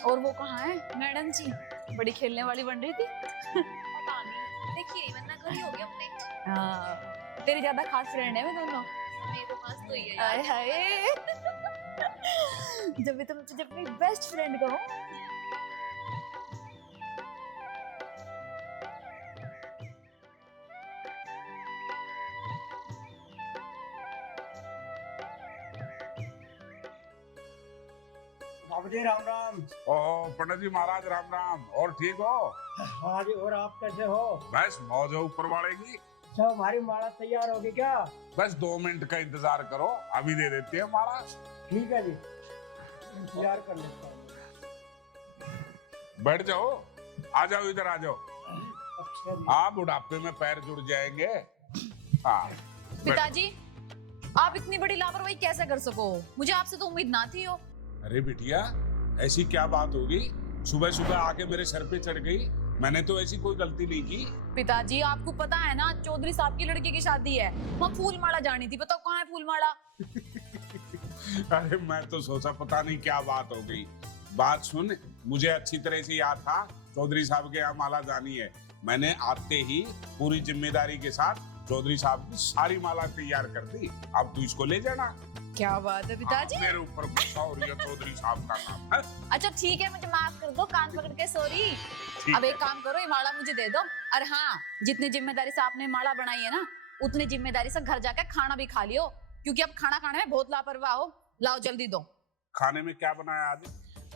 और वो कहाँ है मैडम जी? बड़ी खेलने वाली बन रही थी। पता नहीं, देखिए नहीं वरना घर ही हो गया अपने। हाँ, तेरी ज्यादा खास फ्रेंड है वे दोनों। मेरे तो पास तो ही है हाय यार। हाय। जब भी तुम तुझे अपनी बेस्ट फ्रेंड कहो। बाबू जी राम राम। ओह पंडित जी महाराज राम राम। और ठीक हो? हाँ जी, और आप कैसे हो? बस मौज है ऊपर वाले की। अच्छा, हमारी माला तैयार होगी क्या? बस 2 मिनट का इंतजार करो, अभी दे देते हैं माला। ठीक है जी, इंतजार कर लेता हूँ। बैठ जाओ, आ जाओ इधर आ जाओ। अच्छा जी। आप बुढ़ापे में पैर जुड़ जाएंगे। हाँ पिताजी, आप इतनी बड़ी लापरवाही कैसे कर सको? मुझे आपसे तो उम्मीद ना थी हो। अरे बिटिया, ऐसी क्या बात होगी? सुबह सुबह आके मेरे सर पे चढ़ गई। मैंने तो ऐसी कोई गलती नहीं की। पिताजी, आपको पता है ना, चौधरी साहब की लड़की की शादी है। वहाँ फूल माला जानी थी, बताओ कहाँ है फूल माला? अरे मैं तो सोचा पता नहीं क्या बात हो गई। बात सुन, मुझे अच्छी तरह से याद था चौधरी साहब के यहाँ माला जानी है। मैंने आते ही पूरी जिम्मेदारी के साथ चौधरी साहब की सारी माला तैयार कर दी। अब तू इसको ले जाना। क्या बात है पिताजी। मेरे ऊपर गुस्सा हो रही है, चौधरी साहब का काम है। अच्छा ठीक है, मुझे माफ कर दो, कान पकड़ के सॉरी। ठीक अब है। एक काम करो, ये माला मुझे दे दो। और हाँ, जितनी जिम्मेदारी से आपने माला बनाई है ना, उतनी जिम्मेदारी से घर जाकर खाना भी खा लियो, क्योंकि अब खाना खाने में बहुत लापरवाह हो। लाओ जल्दी दो। खाने में क्या बनाया आज?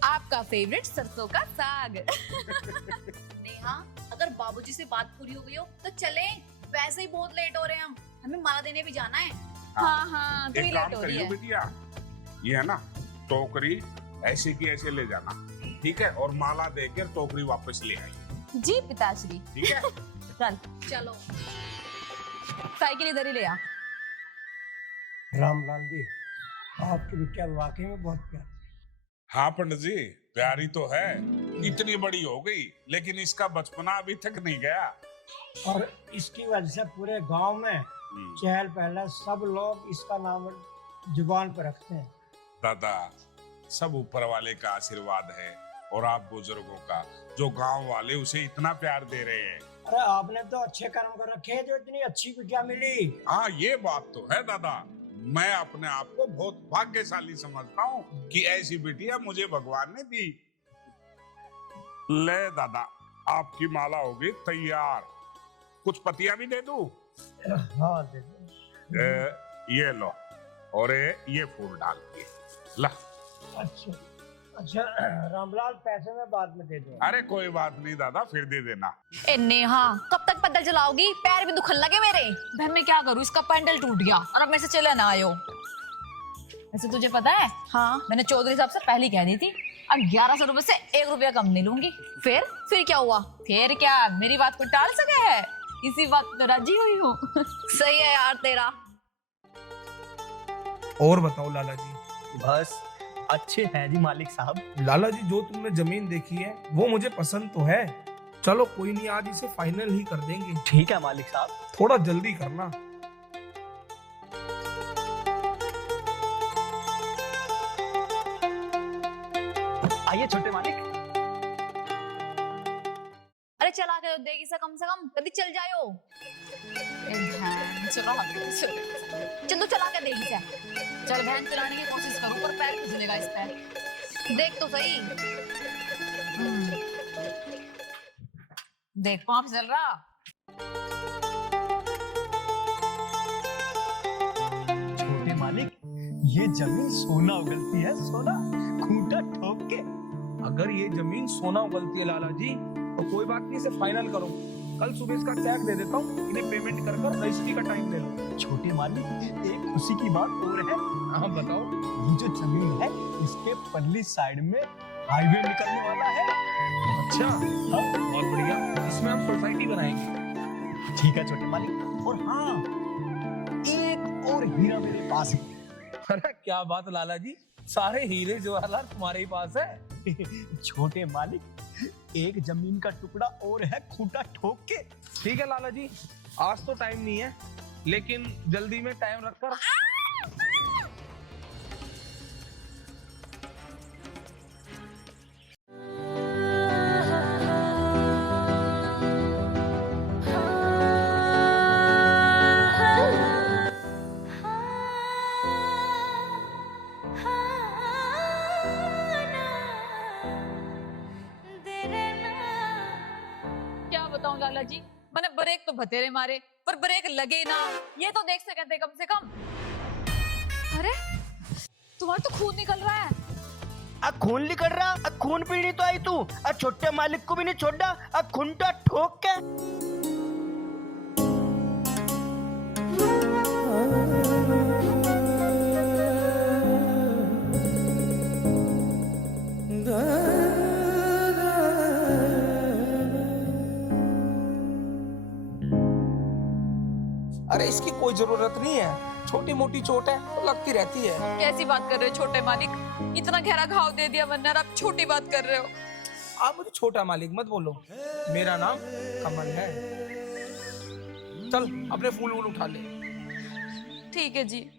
आपका फेवरेट सरसों का साग। नेहा, अगर बाबूजी से बात पूरी हो गई हो तो चले, वैसे ही बहुत लेट हो रहे हैं हम, हमें माला देने भी जाना है। हाँ हाँ, तो एक ही काम लेट हो रही करियो है। बिटिया, ये है ना टोकरी ऐसे की ऐसे ले जाना, ठीक है? और माला देकर टोकरी वापस ले आई, जी पिताश्री। ठीक है? चल, चलो। साइकिल इधर ही ले आ। रामलाल जी, आपकी बिटिया वाकई में बहुत प्यारी। हाँ पंडित जी, प्यारी तो है। इतनी बड़ी हो गई लेकिन इसका बचपना अभी तक नहीं गया। और इसकी वजह से पूरे गांव में चहल पहल, सब लोग इसका नाम जुबान पर रखते हैं। दादा, सब ऊपर वाले का आशीर्वाद है और आप बुजुर्गों का, जो गांव वाले उसे इतना प्यार दे रहे हैं। अरे आपने तो अच्छे कर्म कर रखे हैं जो इतनी अच्छी बिटिया मिली। हाँ ये बात तो है दादा, मैं अपने आप को बहुत भाग्यशाली समझता हूँ कि ऐसी बिटिया मुझे भगवान ने दी। ले दादा, आपकी माला होगी तैयार। कुछ पतिया भी दे दूं? हाँ दे दो। ये लो, और ये फूल डाल के ला। अच्छा अच्छा, रामलाल पैसे में बाद में दे दो। अरे कोई बात नहीं दादा, फिर दे देना। ए नेहा, कब तक पैदल चलाओगी? पैर भी दुखन लगे मेरे। बहन मैं क्या करूँ, इसका पैंडल टूट गया और अब मेरे से चले ना आयो। वैसे तुझे पता है, हाँ मैंने चौधरी साहब से पहले कह दी थी, अब 1100 रुपए से 1 रुपया कम नहीं लूंगी। फिर क्या हुआ? फिर क्या मेरी बात को टाल सके है? इसी बात पे राजी हुई हूँ। सही है यार तेरा। और बताओ लाला जी। बस अच्छे हैं जी मालिक साहब। लाला जी, जो तुमने जमीन देखी है वो मुझे पसंद तो है। चलो कोई नहीं, आज इसे फाइनल ही कर देंगे। ठीक है मालिक साहब। थोड़ा जल्दी करना। आइए छोटे मालिक। अरे चला के देगी से कम कभी चल जायो। चल तो चला के देगी से। चल बहन, चलाने की कोशिश करूं पर पैर फिसलेगा इस पैर। देख तो सही। देख पाँव फिसल रहा। छोटे मालिक, ये जमीन सोना उगलती है, सोना, खूंटा ठोक के। अगर ये जमीन सोना उगलती है लाला जी, तो कोई बात नहीं, इसे फाइनल करो। कल सुबह इसका चेक दे देता हूँ, इन्हें पेमेंट कर रजिस्ट्री का टाइम ले लो। छोटे मालिक, एक खुशी की बात और है। हाँ बताओ। ये जो जमीन है, इसके परली साइड में हाईवे निकलने वाला है। अच्छा, हाँ? बहुत बढ़िया। इसमें हम सोसाइटी बनाएंगे। ठीक है छोटे मालिक। और हाँ, एक और हीरा मेरे पास है। अरे क्या बात लाला जी, सारे हीरे जवाहरात तुम्हारे ही पास है। छोटे मालिक, एक जमीन का टुकड़ा और है, खूंटा ठोक के। ठीक है लाला जी, आज तो टाइम नहीं है, लेकिन जल्दी में टाइम रखकर। बताऊं लाला जी, मैंने ब्रेक तो बतेरे मारे पर ब्रेक लगे ना, ये तो देख सकते कम से कम। अरे तुम्हारा तो खून निकल रहा है। खून निकल रहा, खून पीनी तो आई तू, छोटे मालिक को भी नहीं छोड़ा, खूंटा ठोक के। अरे इसकी कोई जरूरत नहीं है, छोटी मोटी चोट है तो लगती रहती है। कैसी बात कर रहे हो छोटे मालिक, इतना गहरा घाव दे दिया मैंने और आप छोटी बात कर रहे हो। आप मुझे छोटा मालिक मत बोलो, मेरा नाम कमल है। चल अपने फूल वूल उठा ले। ठीक है जी।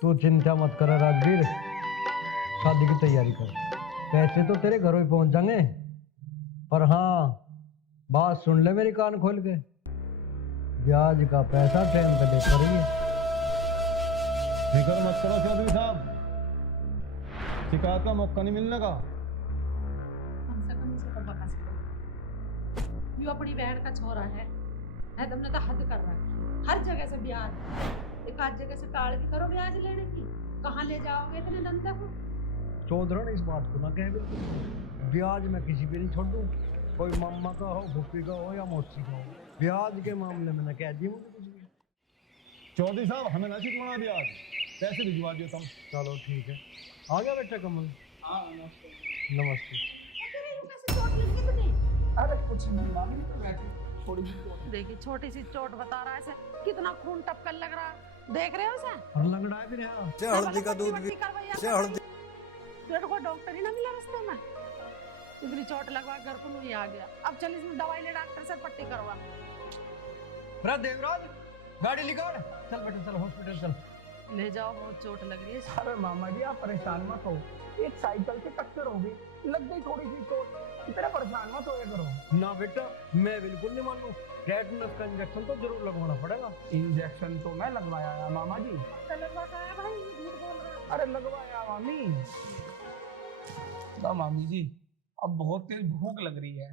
तू चिंता मत कर राजवीर, शादी की तैयारी कर। पैसे तो तेरे घरों ही पहुंच जाएंगे, पर हाँ बात सुन ले मेरी कान खोल के, ब्याज का पैसा टाइम पे देता रहिए। फिक्र मत करो चौधरी साहब, शिकायत का मौका नहीं मिलने का। कम से कम इसे तो बता सकते यो अपनी बहन का छोरा है तुमने तो हद कर रखी। हर जगह से ब्याज, एक आध जगह से टाल भी करो ब्याज लेने की, कहाँ ले जाओगे इतने धंधे को? चौधरी इस बात को ना कहे बिल्कुल, ब्याज मैं किसी पे नहीं छोड़ दूं, कोई मामा का हो, भूपी का हो या मौसी का हो, ब्याज के मामले में न कह दी मुझे कुछ भी। चौधरी साहब हमें ना चितवाना ब्याज, पैसे भिजवा दियो तुम। चलो ठीक है, आ गया बेटा कमल। नमस्ते। अरे कुछ नहीं मामी, तो बैठी थोड़ी सी चोट। देखिए छोटी सी चोट बता रहा है इसे, कितना खून टपकन लग रहा है, देख रहे हो उसे? और लंगड़ा भी रहा। से हल्दी का दूध भी, से हल्दी। तेरे को डॉक्टर ही ना मिला रास्ते में, इतनी चोट लगवा घर को नहीं आ गया। अब चल इसमें दवाई ले, डॉक्टर से पट्टी करवा। अरे देवराज गाड़ी निकाल, चल बेटा चल हॉस्पिटल चल। ले जाओ, बहुत चोट लग रही है। अरे मामा जी आप परेशान मत हो, एक साइकिल से टक्कर होगी, लग गई थोड़ी सी चोट, इतना परेशान मत होया करो। ना बेटा मैं बिल्कुल नहीं मानू, टेटनस का इंजेक्शन तो जरूर लगवाना पड़ेगा। इंजेक्शन तो मैं लगवाया है मामा जी। लगवा के आया भाई, झूठ बोल रहा है। अरे लगवाया मामी। तो मामी जी अब बहुत तेज भूख लग रही है।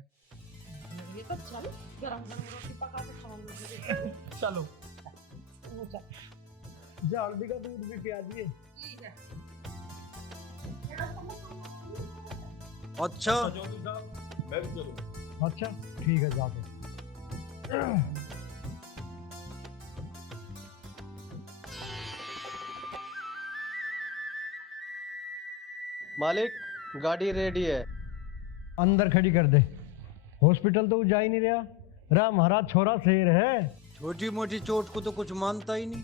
ये तो चल गरम गरम रोटी पका के खाऊंगी। चलो वो चल जा हल्दी का दूध भी पिया दिए। ठीक है। अच्छा चौधरी साहब मैं भी चलूं। अच्छा ठीक है जाके। मालिक गाड़ी रेडी है। अंदर खड़ी कर दे, हॉस्पिटल तो जा ही नहीं रहा, राम हमारा छोरा शेर है। छोटी मोटी चोट को तो कुछ मानता ही नहीं।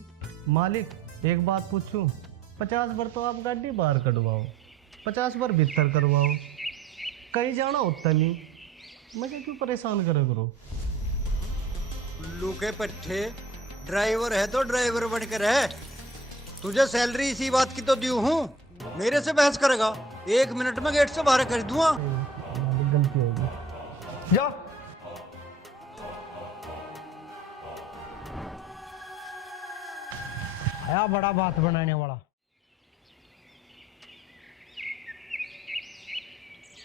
मालिक एक बात पूछूं, 50 बार तो आप गाड़ी बाहर कटवाओ, 50 बार भीतर करवाओ, कहीं जाना होता नहीं, मुझे क्यों परेशान करे करो? उल्लू के पट्टे, ड्राइवर है तो ड्राइवर बनकर है। तुझे सैलरी इसी बात की तो दी हूँ, मेरे से बहस करेगा? 1 मिनट में गेट से बाहर कर दूंगा। गलती होगी, जा। आया बड़ा बात बनाने वाला।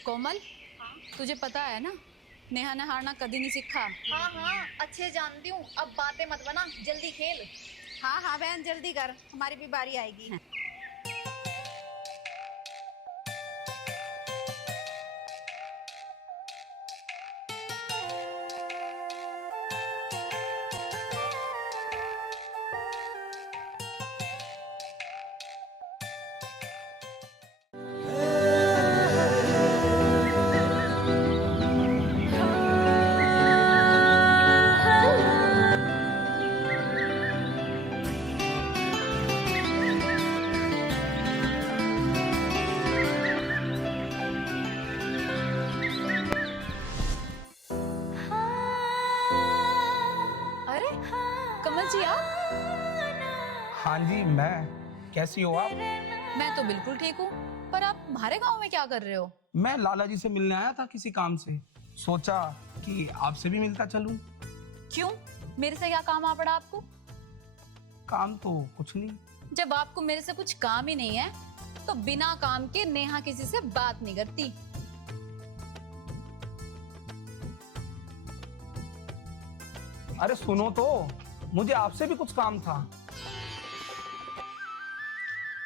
कोमल, तुझे पता है ना नेहा ने हारना कभी नहीं सीखा। हाँ हाँ अच्छे जानती हूँ, अब बातें मत बना, जल्दी खेल। हाँ हाँ बहन जल्दी कर, हमारी भी बारी आएगी। है। कैसी हो आप? मैं तो बिल्कुल ठीक हूँ, पर आप हमारे गांव में क्या कर रहे हो? मैं लाला जी से मिलने आया था किसी काम से, सोचा कि आपसे भी मिलता चलूं। क्यों, मेरे से क्या काम आ पड़ा आपको? काम तो कुछ नहीं। जब आपको मेरे से कुछ काम ही नहीं है तो बिना काम के नेहा किसी से बात नहीं करती। अरे सुनो तो, मुझे आपसे भी कुछ काम था।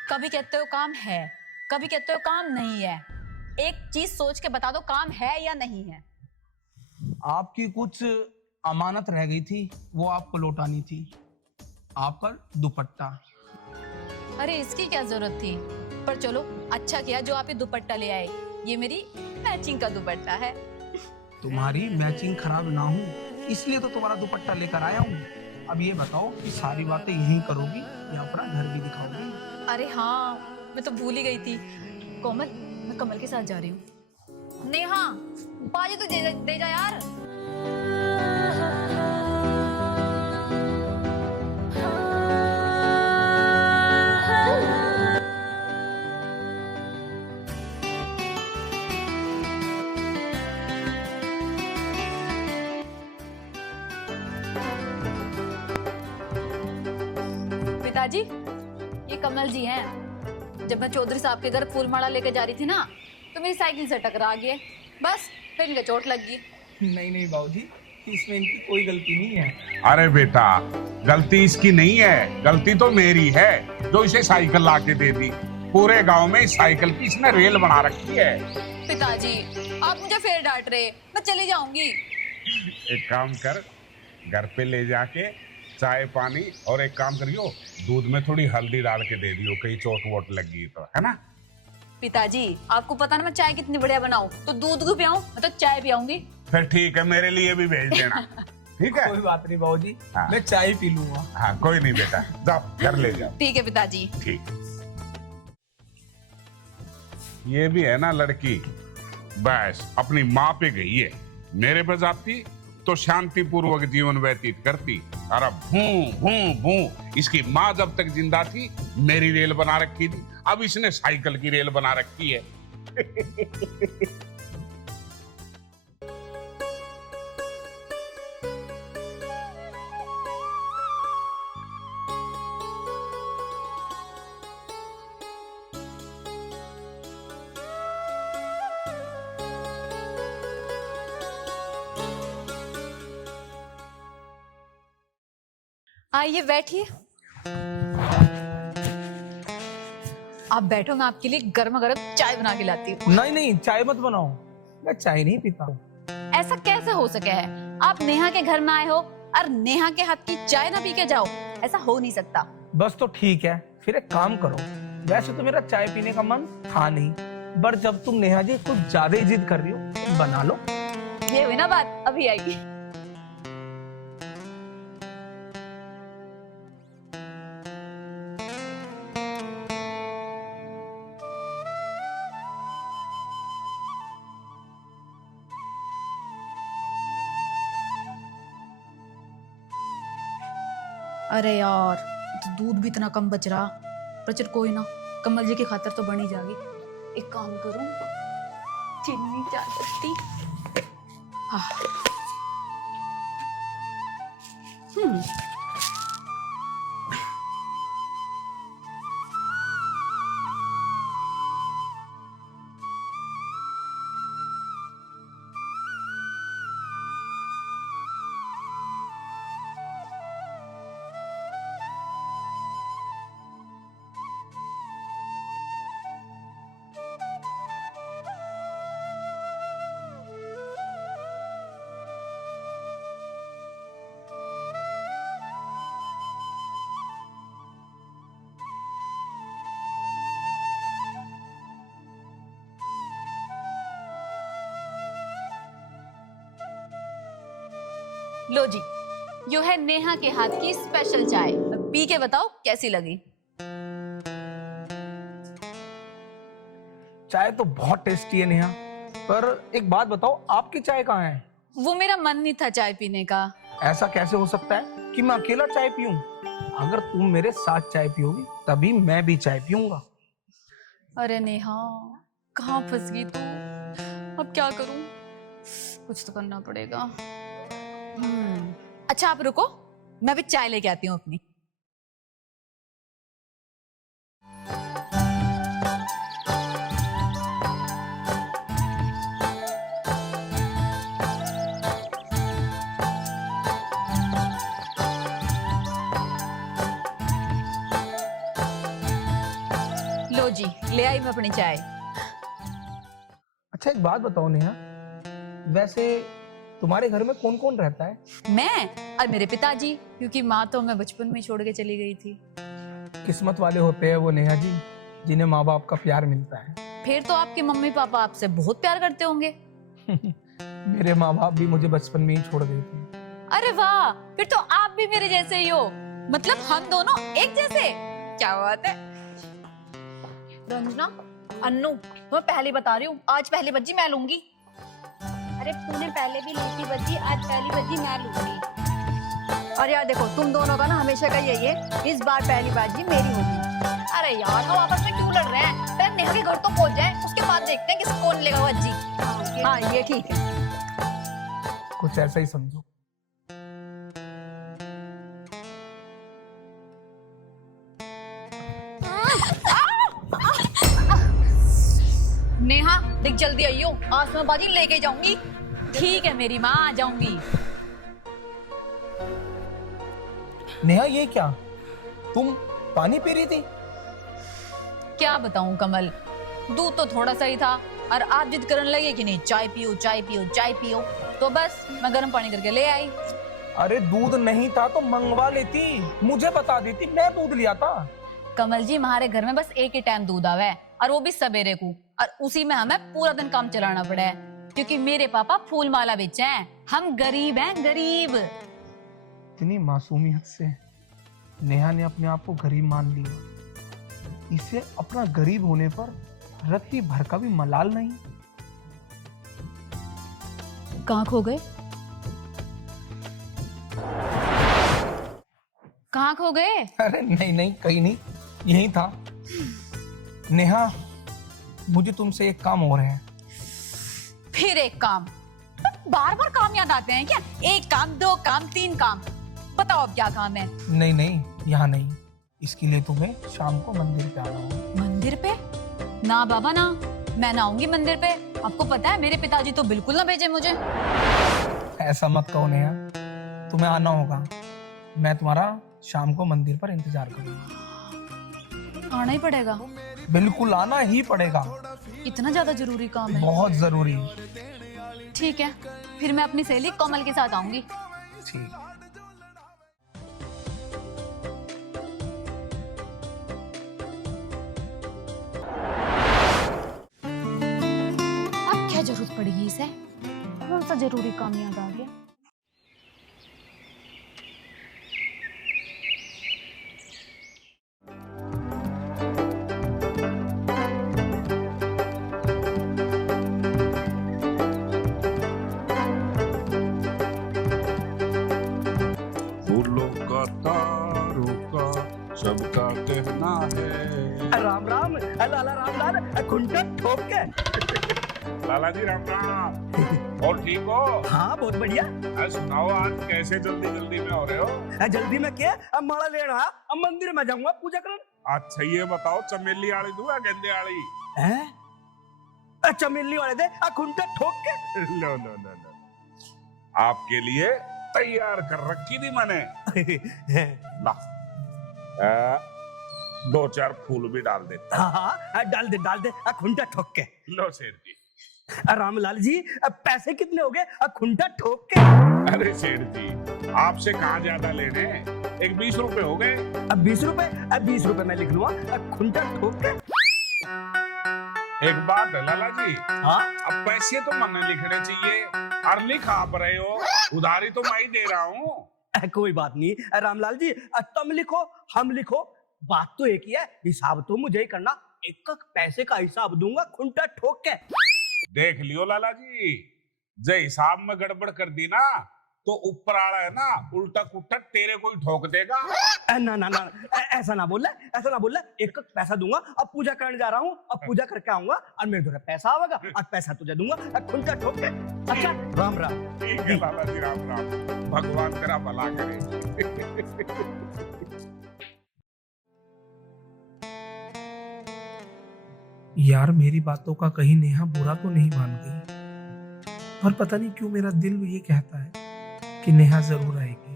कभी कहते हो काम है, कभी कहते हो काम नहीं है। एक चीज सोच के बता दो, काम है या नहीं है? आपकी कुछ अमानत रह गई थी, वो आपको लौटानी थी। आपका दुपट्टा। अरे इसकी क्या जरूरत थी, पर चलो अच्छा किया जो आप ये दुपट्टा ले आए। ये मेरी मैचिंग का दुपट्टा है। तुम्हारी मैचिंग खराब ना हो इसलिए तो तुम्हारा दुपट्टा लेकर आया हूँ। अब ये बताओ कि सारी बातें यहीं करोगी या अपना घर भी दिखाओगी? अरे हाँ, मैं तो भूल ही गई थी। कोमल, मैं कमल के साथ जा रही हूँ। नेहा, बाजी तो दे जा यार। पिताजी, ये कमल जी हैं। जब मैं चौधरी साहब के घर फूल माला लेके जा रही थी ना, तो मेरी साइकिल से टकरा गए, बस फिर इनके चोट लग गई। नहीं बाबूजी, इसमें इनकी कोई गलती नहीं है। अरे बेटा, गलती इसकी नहीं है, गलती तो मेरी है जो इसे साइकिल ला के दे दी। पूरे गांव में इस साइकिल की इसने रेल बना रखी है। पिताजी, आप मुझे फिर डांट रहे, मैं चली जाऊंगी। एक काम कर, घर पे ले जाके चाय पानी और एक काम करियो, दूध में थोड़ी हल्दी डाल के दे दियो, कहीं चोट वोट लगी तो, है ना? पिताजी, आपको पता ना मैं चाय कितनी बढ़िया बनाऊं, तो दूध को पियाऊं, मैं तो चाय पियाऊंगी। फिर ठीक है, मेरे लिए भी भेज देना। ठीक है? कोई बात नहीं बाबूजी, हाँ। मैं चाय पी लूंगा। हाँ, कोई नहीं बेटा, जाओ घर ले जाओ। ठीक है पिताजी। ठीक। ये भी है ना लड़की, बस अपनी माँ पे गई है। मेरे पे जाती तो शांति पूर्वक जीवन व्यतीत करती। अरे भूं भूं भूं, इसकी माँ जब तक जिंदा थी मेरी रेल बना रखी थी, अब इसने साइकिल की रेल बना रखी है। आइए बैठिए। आप बैठो, मैं आपके लिए गर्मा गर्म चाय बना के लाती हूँ। नहीं चाय मत बनाओ, मैं चाय नहीं पीता हूँ। ऐसा कैसे हो सके है? आप नेहा के घर में आए हो और नेहा के हाथ की चाय ना पी के जाओ, ऐसा हो नहीं सकता। बस तो ठीक है, फिर एक काम करो, वैसे तो मेरा चाय पीने का मन था नहीं, पर जब तुम नेहा जी कुछ ज्यादा ही जिद कर रही हो तो बना लो। ये हुई ना बात, अभी आएगी। अरे यार, तो दूध भी इतना कम बच रहा, पर चल कोई ना, कमल जी की खातर तो बनी जाएगी। एक काम करूं, चीनी चाय पत्ती। लो जी, यो है नेहा के हाथ की स्पेशल चाय। पी के बताओ कैसी लगी। चाय तो बहुत टेस्टी है नेहा, पर एक बात बताओ, आपकी चाय कहाँ है? वो मेरा मन नहीं था चाय पीने का। ऐसा कैसे हो सकता है कि मैं अकेला चाय पीऊं? अगर तुम मेरे साथ चाय पियोगी तभी मैं भी चाय पीऊंगा। अरे नेहा, कहाँ फंस गई तू? अब क्या करूं? कुछ तो करना पड़ेगा। अच्छा आप रुको, मैं भी चाय लेके आती हूँ अपनी। लो जी, ले आई मैं अपनी चाय। अच्छा एक बात बताओ नेहा, वैसे तुम्हारे घर में कौन कौन रहता है? मैं और मेरे पिताजी, क्योंकि माँ तो मैं बचपन में ही छोड़ के चली गई थी। किस्मत वाले होते हैं वो नेहा जी, जिन्हें माँ बाप का प्यार मिलता है। फिर तो आपके मम्मी पापा आपसे बहुत प्यार करते होंगे। मेरे माँ बाप भी मुझे बचपन में ही छोड़ गए थे। अरे वाह, फिर तो आप भी मेरे जैसे ही हो। मतलब हम दोनों एक जैसे। क्या बात है। रंजना, अन्नू, मैं पहले बता रही हूँ, आज पहली बज्जी मैं लूंगी। अरे तूने पहले भी ली थी बज्जी, आज पहली बज्जी मैं लूंगी। और यार देखो, तुम दोनों का ना हमेशा का यही है, इस बार पहली बाजी मेरी होगी। अरे यार हम आपस में क्यों लड़ रहे हैं? पहले नेहा के घर तो पहुंच जाए, उसके बाद देखते हैं किस कौन लेगा बज्जी। हाँ ये ठीक है। कुछ ऐसा ही समझो। नेहा देख जल्दी आइयो, आज मैं बाजी लेके जाऊंगी। ठीक है मेरी माँ, आ जाऊंगी। नेहा ये क्या, तुम पानी पी रही थी? क्या बताऊं कमल, दूध तो थोड़ा सा ही था और आप जिद करने लगे कि नहीं चाय पियो चाय पियो चाय पियो, तो बस मैं गर्म पानी करके ले आई। अरे दूध नहीं था तो मंगवा लेती, मुझे बता देती, मैं दूध लिया था। कमल जी, हमारे घर में बस एक ही टाइम दूध आवा है, और वो भी सवेरे को, और उसी में हमें पूरा दिन काम चलाना पड़ा है, क्योंकि मेरे पापा फूल माला बेचे हैं। हम गरीब हैं, गरीब। इतनी मासूमियत से नेहा ने अपने आप को गरीब मान लिया। इसे अपना गरीब होने पर रत्ती भर का भी मलाल नहीं। कहाँ खो गए? कहाँ खो गए? अरे नहीं नहीं, कहीं नहीं, यही था। नेहा, मुझे तुमसे एक काम और है। फिर एक काम? बार बार काम याद आते हैं क्या? एक काम, दो काम, तीन काम, बताओ अब क्या काम है? नहीं नहीं, यहाँ नहीं, इसके लिए तुम्हें शाम को मंदिर पे आना होगा। मंदिर पे? ना बाबा ना, मैं ना आऊंगी मंदिर पे। आपको पता है मेरे पिताजी तो बिल्कुल ना भेजे मुझे। ऐसा मत कहो नेहा, तुम्हें आना होगा। मैं तुम्हारा शाम को मंदिर पर इंतजार करूंगा। आना ही पड़ेगा? बिल्कुल आना ही पड़ेगा। इतना ज्यादा जरूरी काम है? बहुत जरूरी। ठीक है, फिर मैं अपनी सहेली कोमल के साथ आऊंगी। ठीक। अब क्या जरूरत पड़ेगी इसे? कौन सा जरूरी काम याद आ गया? फूलों का तारों का सबका कहना है। राम राम लाला, राम लाल खुंटा ठोक के। लाला जी राम राम, और ठीक हो? हाँ बहुत बढ़िया। सुनाओ, आज कैसे जल्दी जल्दी में हो रहे हो? जल्दी में क्या, अब माला लेना, अब मंदिर में जाऊंगा पूजा करने। अच्छा ये बताओ, चमेली आड़ी दूं या गेंदे आड़ी? हैं? चमेली वाले दे, खुंटा ठोक के। लो लो लो लो, आपके लिए तैयार कर रखी थी मैंने। ला, दो चार फूल भी डाल दे। हाँ डाल दे, खुंटा ठोक के। लो सेठ जी। रामलाल जी, पैसे कितने हो गए खुंटा ठोक के? अरे सेठ जी, आपसे कहाँ ज्यादा लेने, एक 20 रुपए हो गए। अब 20 रुपए? अब 20 रुपए मैं लिख लूंगा, खुंटा ठोक के। एक बात है लाला जी, हाँ अब पैसे तो मैंने लिखने चाहिए, और लिख आप रहे हो, उधारी तो मैं ही दे रहा हूँ। कोई बात नहीं रामलाल जी, तुम लिखो हम लिखो, बात तो एक ही है, हिसाब तो मुझे ही करना। एक पैसे का हिसाब दूंगा खुंटा ठोक के। देख लियो लाला जी, जे हिसाब में गड़बड़ कर दी ना तो ऊपर वाला है ना उल्टा कुट्टा तेरे को ही ठोक देगा। ना ना ना ऐसा ना बोल, ऐसा ना बोल। एक पैसा दूंगा, अब पूजा करने जा रहा हूँ, अब पूजा करके आऊंगा और मेरे घर पैसा आवेगा और पैसा तुझे दूंगा खुलता ठोक के। अच्छा राम राम। ठीक है लाला जी, राम राम, भगवान तेरा भला करे। यार मेरी बातों का कहीं नेहा बुरा तो नहीं मान गई, और पता नहीं क्यों मेरा दिल ये कहता है कि नेहा जरूर आएगी,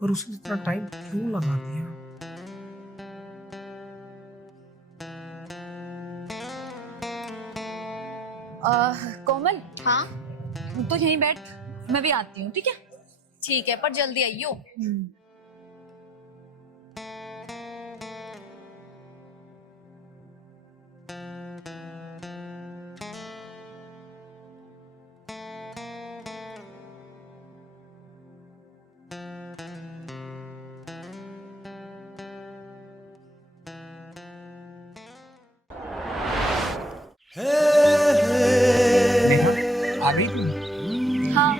पर उसने इतना टाइम क्यों लगा दिया। कोमल, हाँ तो यहीं बैठ, मैं भी आती हूँ। ठीक है? ठीक है, पर जल्दी आइयो। नेहा आ गई तुम? हाँ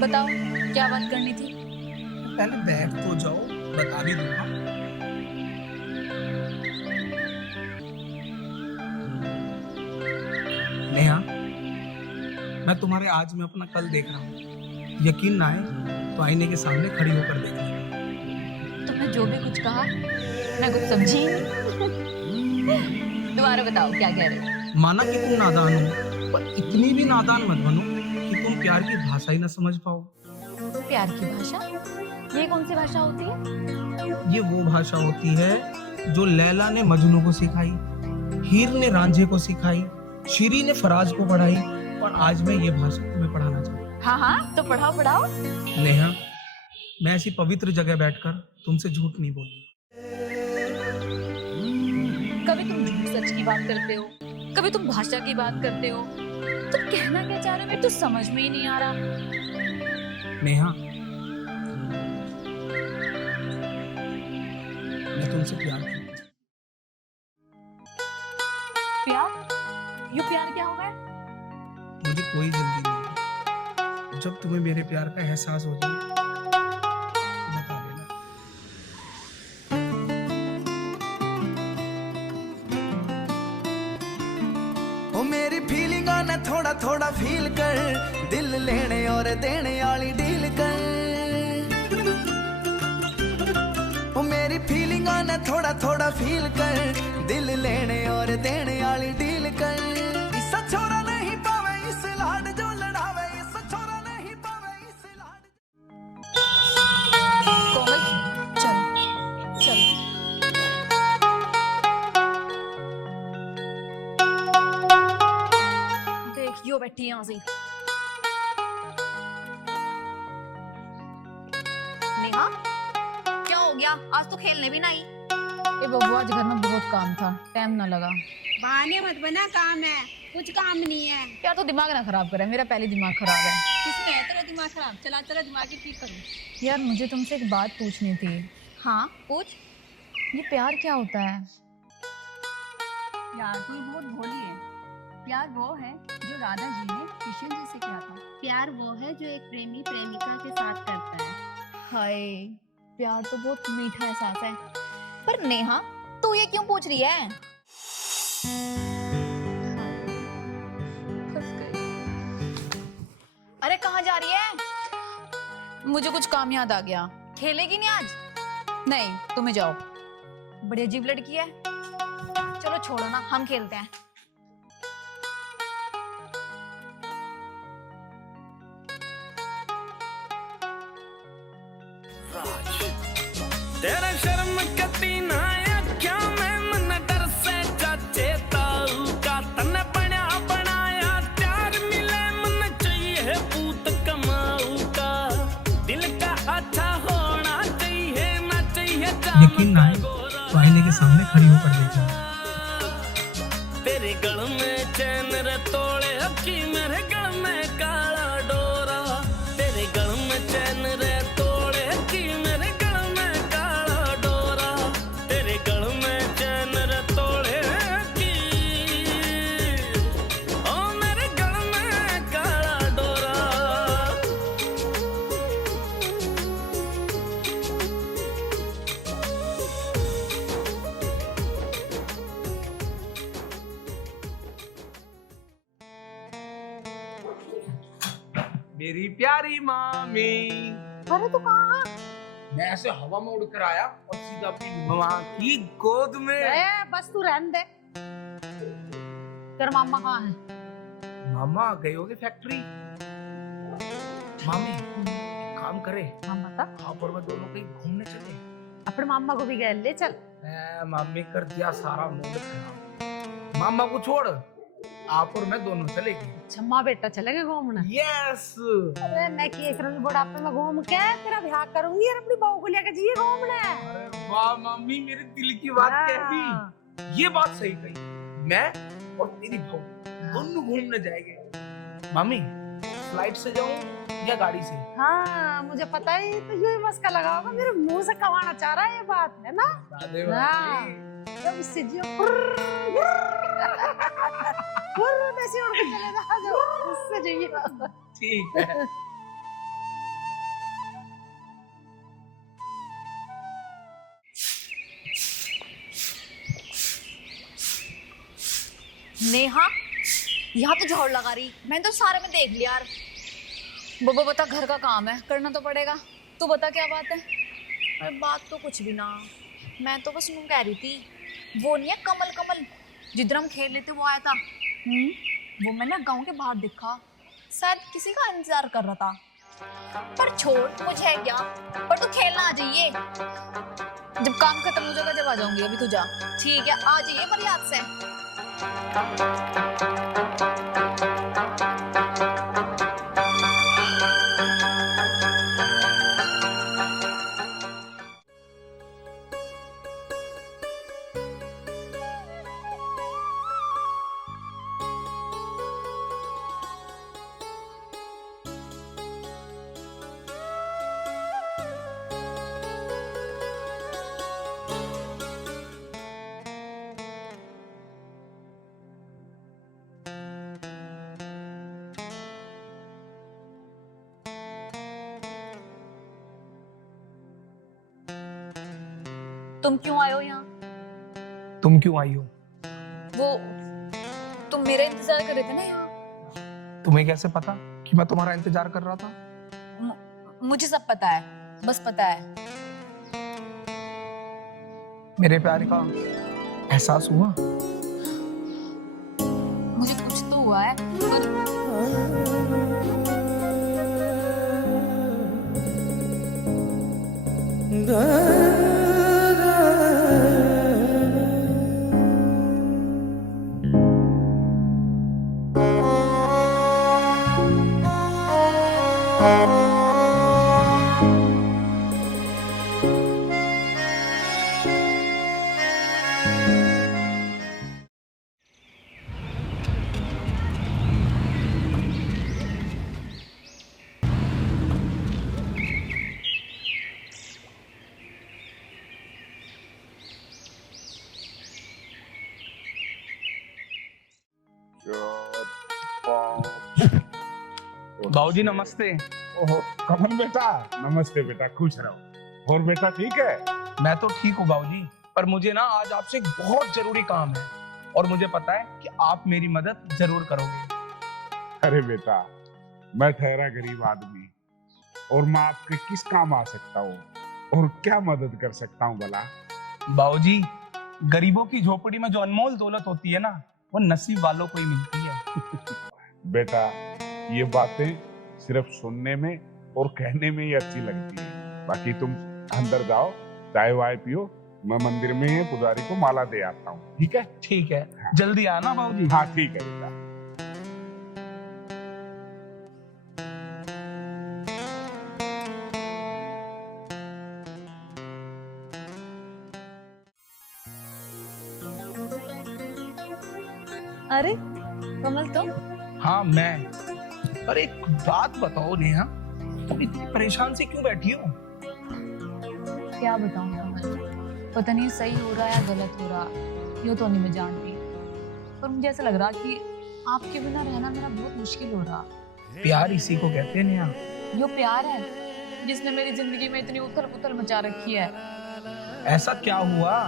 बताओ, क्या बात करनी थी? पहले बैठ तो जाओ, बता भी दूंगा। नेहा, मैं तुम्हारे आज में अपना कल देख रहा हूँ। यकीन ना आए तो आईने के सामने खड़ी होकर देख लेना। तुमने जो भी कुछ कहा मैं कुछ समझी नहीं। दोबारा बताओ क्या कह रहे हो? माना कि तुम नादान हो, पर इतनी भी नादान मत बनो कि तुम प्यार की भाषा ही ना समझ पाओ। प्यार की भाषा? ये कौन सी भाषा होती है? ये वो भाषा होती है जो लैला ने मजनू को सिखाई, हीर ने रांझे को सिखाई, शीरी ने फराज को पढ़ाई, और आज मैं ये भाषा तुम्हें पढ़ाना चाहता हूँ। हाँ हाँ तो पढ़ाओ पढ़ाओ। नेहा, मैं ऐसी पवित्र जगह बैठकर तुमसे झूठ नहीं बोलूंगा। कभी तुम झूठ सच की बात करते हो, कभी तुम भाषा की बात करते हो। तुम कहना क्या चाह रहे हो मेरे तो समझ में ही नहीं आ रहा। नेहा, मैं तुमसे प्यार करता हूं। प्यार? ये प्यार क्या होगा? मुझे कोई जल्दी नहीं है। जब तुम्हें मेरे प्यार का एहसास हो जाए बता देना। ओ मेरी फीलिंग ने थोड़ा थोड़ा फील कर, दिल लेने और देने वाली डील कर। ओ मेरी फीलिंग ने थोड़ा थोड़ा फील कर, दिल लेने और देने वाली डील कर। इस छोरा नहीं पावे इस लाड जो लड़ावे, इस छोरा नहीं पावे इस लाड। कोमल चल चल। देख यो बैठी यहाँ से। नेहा, क्या हो गया? आज तो खेलने भी नहीं। ए बबू, आज घर में बहुत काम था, टाइम ना लगा। बहाने मत बना, काम है, कुछ काम नहीं है। क्या तो दिमाग ना खराब करे, मेरा पहले दिमाग खराब है। किसने है तेरा दिमाग खराब? चला तेरा दिमाग ही ठीक करूं। यार मुझे तुमसे एक बात पूछनी थी। हाँ पूछ। ये प्यार क्या होता है? यार तू बहुत भोली है। प्यार वो है जो राधा जी ने कृष्ण जी से किया था। प्यार वो है जो एक प्रेमी प्रेमिका के साथ करता है। हाय, प्यार तो बहुत मीठा एहसास है। पर नेहा, तू ये क्यों पूछ रही है? अरे कहाँ जा रही है? मुझे कुछ काम याद आ गया। खेलेगी नहीं आज? नहीं, तुम्हें जाओ। बड़ी अजीब लड़की है। चलो छोड़ो ना, हम खेलते हैं। तेरा शर्म कती ना आया क्या, मैं मन डर से चाचे ताऊ का तन बना बनाया। प्यार मिले मन चाहिए पूत कमाऊ का, दिल का अच्छा होना चाहिए ना चाहिए यकीन ना आए तो आईने के सामने खड़ी होकर देखना। तेरे गल में चैन रे तोड़े की, मेरे गल में काला डोरा। तेरे गल में चैन रे तोड़े की, मेरे गल में काला डोरा। तेरे गल में चैन रे तोड़े की, ओ मेरे गल में काला डोरा। मेरी प्यारी मामी। अरे तू कहाँ? मैं ऐसे हवा में उड़कर आया और सीधा अपनी माँ की गोद में। बस तू रहने दे। तेरा मामा कहाँ है? मामा गए होगे फैक्ट्री। मामी एक काम करे, हाँ बता। आप और मैं दोनों कहीं घूमने चले। अपने मामा को भी गए ले चल। मामी कर दिया सारा मूड खराब। मामा को छोड़, आप और मैं दोनों चलेंगे। अच्छा माँ बेटा चलेंगे घूमने? यस। अरे मैं की करूंगी बुढ़ापे में घूम के तेरा ब्याह करूंगी और अपनी बहू को लेकर जाइए घूमने। अरे वाह मामी, मेरे दिल की बात कह दी। ये बात सही कही। मैं और तेरी बहू दोनों घूमने जाएंगे। मामी फ्लाइट से जाऊं या गाड़ी से? हाँ मुझे पता है, तो यूं ही मस्का लगा होगा, मेरे मुंह से कमाना चाह रहा है ये बात है ना। हाँ जब इससे जियो ऐसे उड़ के चले जा, जब उससे जाइए। ठीक है। नेहा यहाँ तो झाड़ लगा रही, मैंने तो सारे में देख लिया यार। बब्बा बता, घर का काम है, करना तो पड़ेगा। तू बता क्या बात है? अरे बात तो कुछ भी ना, मैं तो बस यूं कह रही थी, वो नहीं है कमल कमल जिधर हम खेल लेते वो आया था। वो मैंने गांव के बाहर देखा, शायद किसी का इंतजार कर रहा था। पर छोड़, मुझे है क्या, पर तू खेलना आ जाइए। जब काम खत्म हो जाएगा जब आ जाऊंगी, अभी तू जा। ठीक है आ जाइए पर याद से। तुम क्यों आए हो यहाँ? तुम क्यों आई हो? वो तुम मेरा इंतजार कर रहे थे ना यहाँ। तुम्हें कैसे पता कि मैं तुम्हारा इंतजार कर रहा था? मुझे सब पता है, बस पता है। मेरे प्यार का एहसास हुआ? मुझे कुछ तो हुआ है पर बाबूजी नमस्ते। ओहो कमल बेटा, नमस्ते बेटा, खुश रहो। और बेटा ठीक है? मैं तो ठीक हूँ बाबूजी, पर मुझे ना आज आपसे एक बहुत जरूरी काम है और मुझे पता है कि आप मेरी मदद जरूर करोगे। अरे बेटा, मैं ठहरा गरीब आदमी और मैं आपके किस काम आ सकता हूँ और क्या मदद कर सकता हूँ भला? बाबूजी, गरीबों की झोपड़ी में जो अनमोल दौलत होती है ना, वो नसीब वालों को ही मिलती है। बेटा ये बातें सिर्फ सुनने में और कहने में ही अच्छी लगती है। बाकी तुम अंदर जाओ, चाय वाय पियो, मैं मंदिर में पुजारी को माला दे आता हूँ। ठीक है? ठीक है। हाँ। जल्दी आना बाबूजी। हाँ ठीक है बेटा। अरे कमल तुम? हाँ मैं। पर एक बात बताओ नेहा, तुम इतनी परेशान से क्यों बैठी हो? क्या बताऊं कमल, पता नहीं सही हो रहा है या गलत हो रहा, यूं तो नहीं मैं जानती, पर मुझे ऐसा लग रहा कि आपके बिना रहना मेरा बहुत मुश्किल हो रहा। प्यार इसी को कहते हैं नेहा। जो प्यार है जिसने मेरी जिंदगी में इतनी उथल पुथल मचा रखी है। ऐसा क्या हुआ?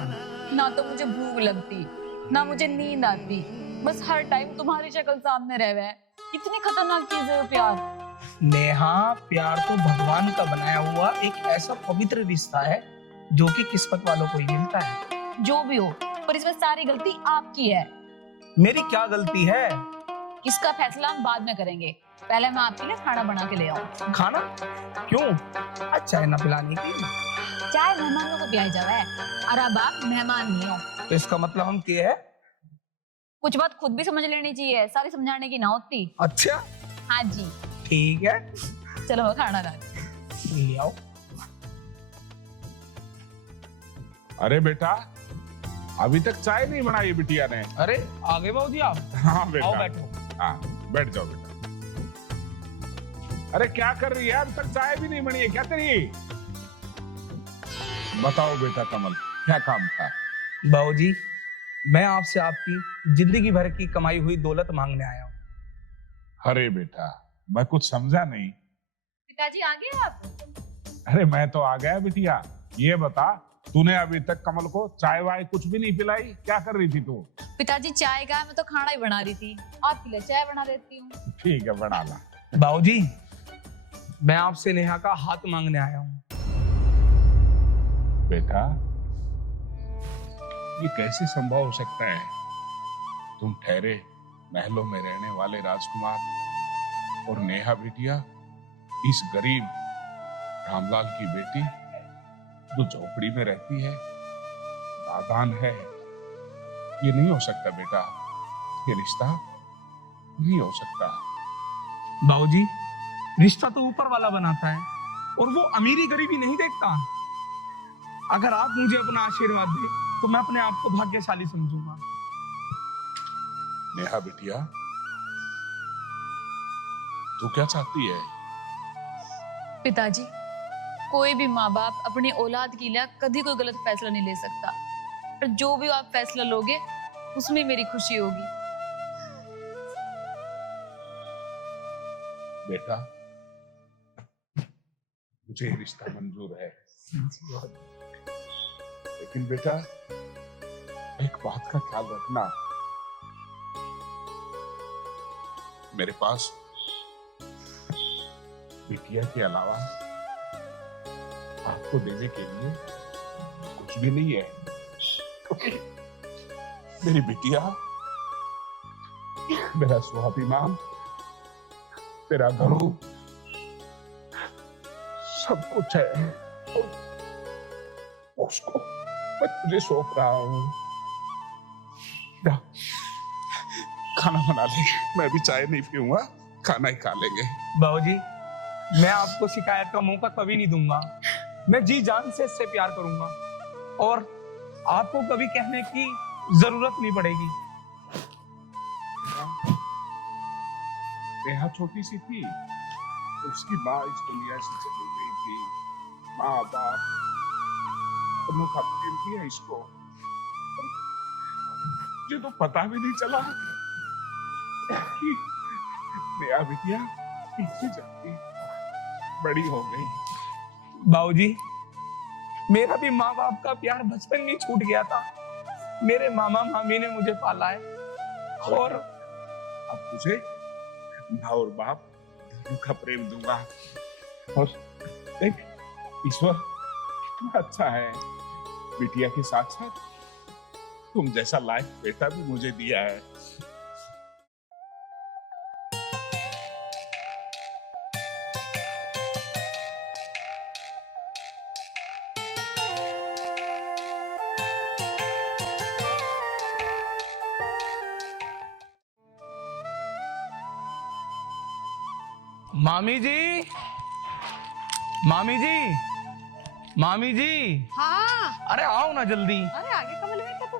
ना तो मुझे भूख लगती, ना मुझे नींद आती, बस हर टाइम तुम्हारी शक्ल सामने रह है। इतनी खतरनाक चीज है वो प्यार। नेहा, प्यार तो भगवान का बनाया हुआ एक ऐसा पवित्र रिश्ता है जो कि किस्मत वालों को ही मिलता है। जो भी हो, पर इसमें सारी गलती आपकी है। मेरी क्या गलती है? इसका फैसला हम बाद में करेंगे, पहले मैं आपके लिए खाना बना के ले आऊं। खाना? क्यों? अच्छा है ना पिलाने की। चाय मेहमानों को पिलाई जावे, और अब आप मेहमान नहीं हो। तो इसका मतलब हम क्या है? कुछ बात खुद भी समझ लेनी चाहिए, सारी समझाने की ना होती। अच्छा हाँ जी, ठीक है, चलो मैं खाना ला ले आओ। अरे बेटा, अभी तक चाय नहीं बनाई बिटिया ने। अरे आ गए बाबूजी आप? हाँ बेटा, आओ बैठो। हाँ बैठ जाओ बेटा। अरे क्या कर रही है, अभी तक चाय भी नहीं बनी है क्या तेरी? बताओ बेटा कमल, क्या काम था? बाबूजी, मैं आपसे आपकी जिंदगी भर की कमाई हुई दौलत मांगने आया हूँ। अरे बेटा, मैं कुछ समझा नहीं। पिताजी आ गए आप? अरे मैं तो आ गया बिटिया। ये बता, तूने अभी तक कमल को चाय वाय कुछ भी नहीं पिलाई? क्या कर रही थी तू? पिताजी चाय का, मैं तो खाना ही बना रही थी, आपके लिए चाय बना देती हूँ। ठीक है, बना ला। बाबूजी, मैं आपसे नेहा का हाथ मांगने आया हूँ। बेटा, ये कैसे संभव हो सकता है? तुम ठहरे महलों में रहने वाले राजकुमार और नेहा बिटिया इस गरीब रामलाल की बेटी जो झोपड़ी में रहती है, नादान है। ये नहीं हो सकता बेटा, ये रिश्ता नहीं हो सकता। बाबूजी, रिश्ता तो ऊपर वाला बनाता है और वो अमीरी गरीबी नहीं देखता। अगर आप मुझे अपना आशीर्वाद दें तो मैं अपने आप को भाग्यशाली समझूंगा। नेहा बिटिया, तू क्या चाहती है? पिताजी, कोई भी माँ बाप अपनी औलाद के लिए कभी कोई गलत फैसला नहीं ले सकता, और जो भी आप फैसला लोगे उसमें मेरी खुशी होगी। बेटा, मुझे ये रिश्ता मंजूर है, लेकिन बेटा एक बात का ख्याल रखना, मेरे पास बिटिया के अलावा आपको देने के लिए कुछ भी नहीं है। मेरी बिटिया, मेरा स्वाभिमान, मेरा गर्व, सब कुछ है, उसको मैं तुझे सौंप रहा हूँ। जा, खाना बना ले, मैं भी चाय नहीं पीऊंगा, खाना ही खा लेंगे। बाबूजी, मैं आपको शिकायत का मौका कभी नहीं दूंगा। मैं जी जान से इससे प्यार करूंगा और आपको कभी कहने की जरूरत नहीं पड़ेगी। नेहा छोटी सी थी, उसकी माँ इस दुनिया से चली गई थी। माँ बाप दोनों का प्रेम किया इसको, मुझे तो पता भी नहीं चला कि नेहा बिटिया पीछे जाती बड़ी हो गई। बाबूजी, मेरा भी माँ बाप का प्यार बचपन में छूट गया था। मेरे मामा मामी ने मुझे पाला है और अब तुझे माँ और बाप दोनों का प्रेम दूंगा। और देख, ईश्वर कितना अच्छा है, बिटिया के साथ साथ तुम जैसा लायक बेटा भी मुझे दिया है। मामी जी, मामी जी, मामी जी। हाँ, अरे आओ ना जल्दी। अरे आगे कमल में क्या तू?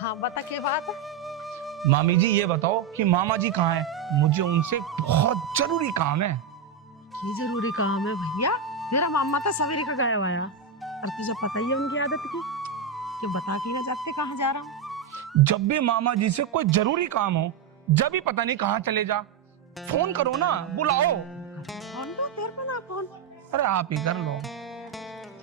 हाँ बता, क्या बात है? मामी जी, ये बताओ कि मामा जी कहाँ हैं? मुझे उनसे बहुत जरूरी काम है। की जरूरी काम है भैया? तेरा मामा तो सवेरे का गया हुआ है, और तुझे पता ही है उनकी आदत की कि बता के ना जाते कहाँ जा रहा हूँ। जब भी मामा जी से कोई जरूरी काम हो, जब भी पता नहीं कहाँ चले जा, फोन करो ना, बुलाओ। फोन तो तेरे पे ना फोन। अरे आप ही कर लो।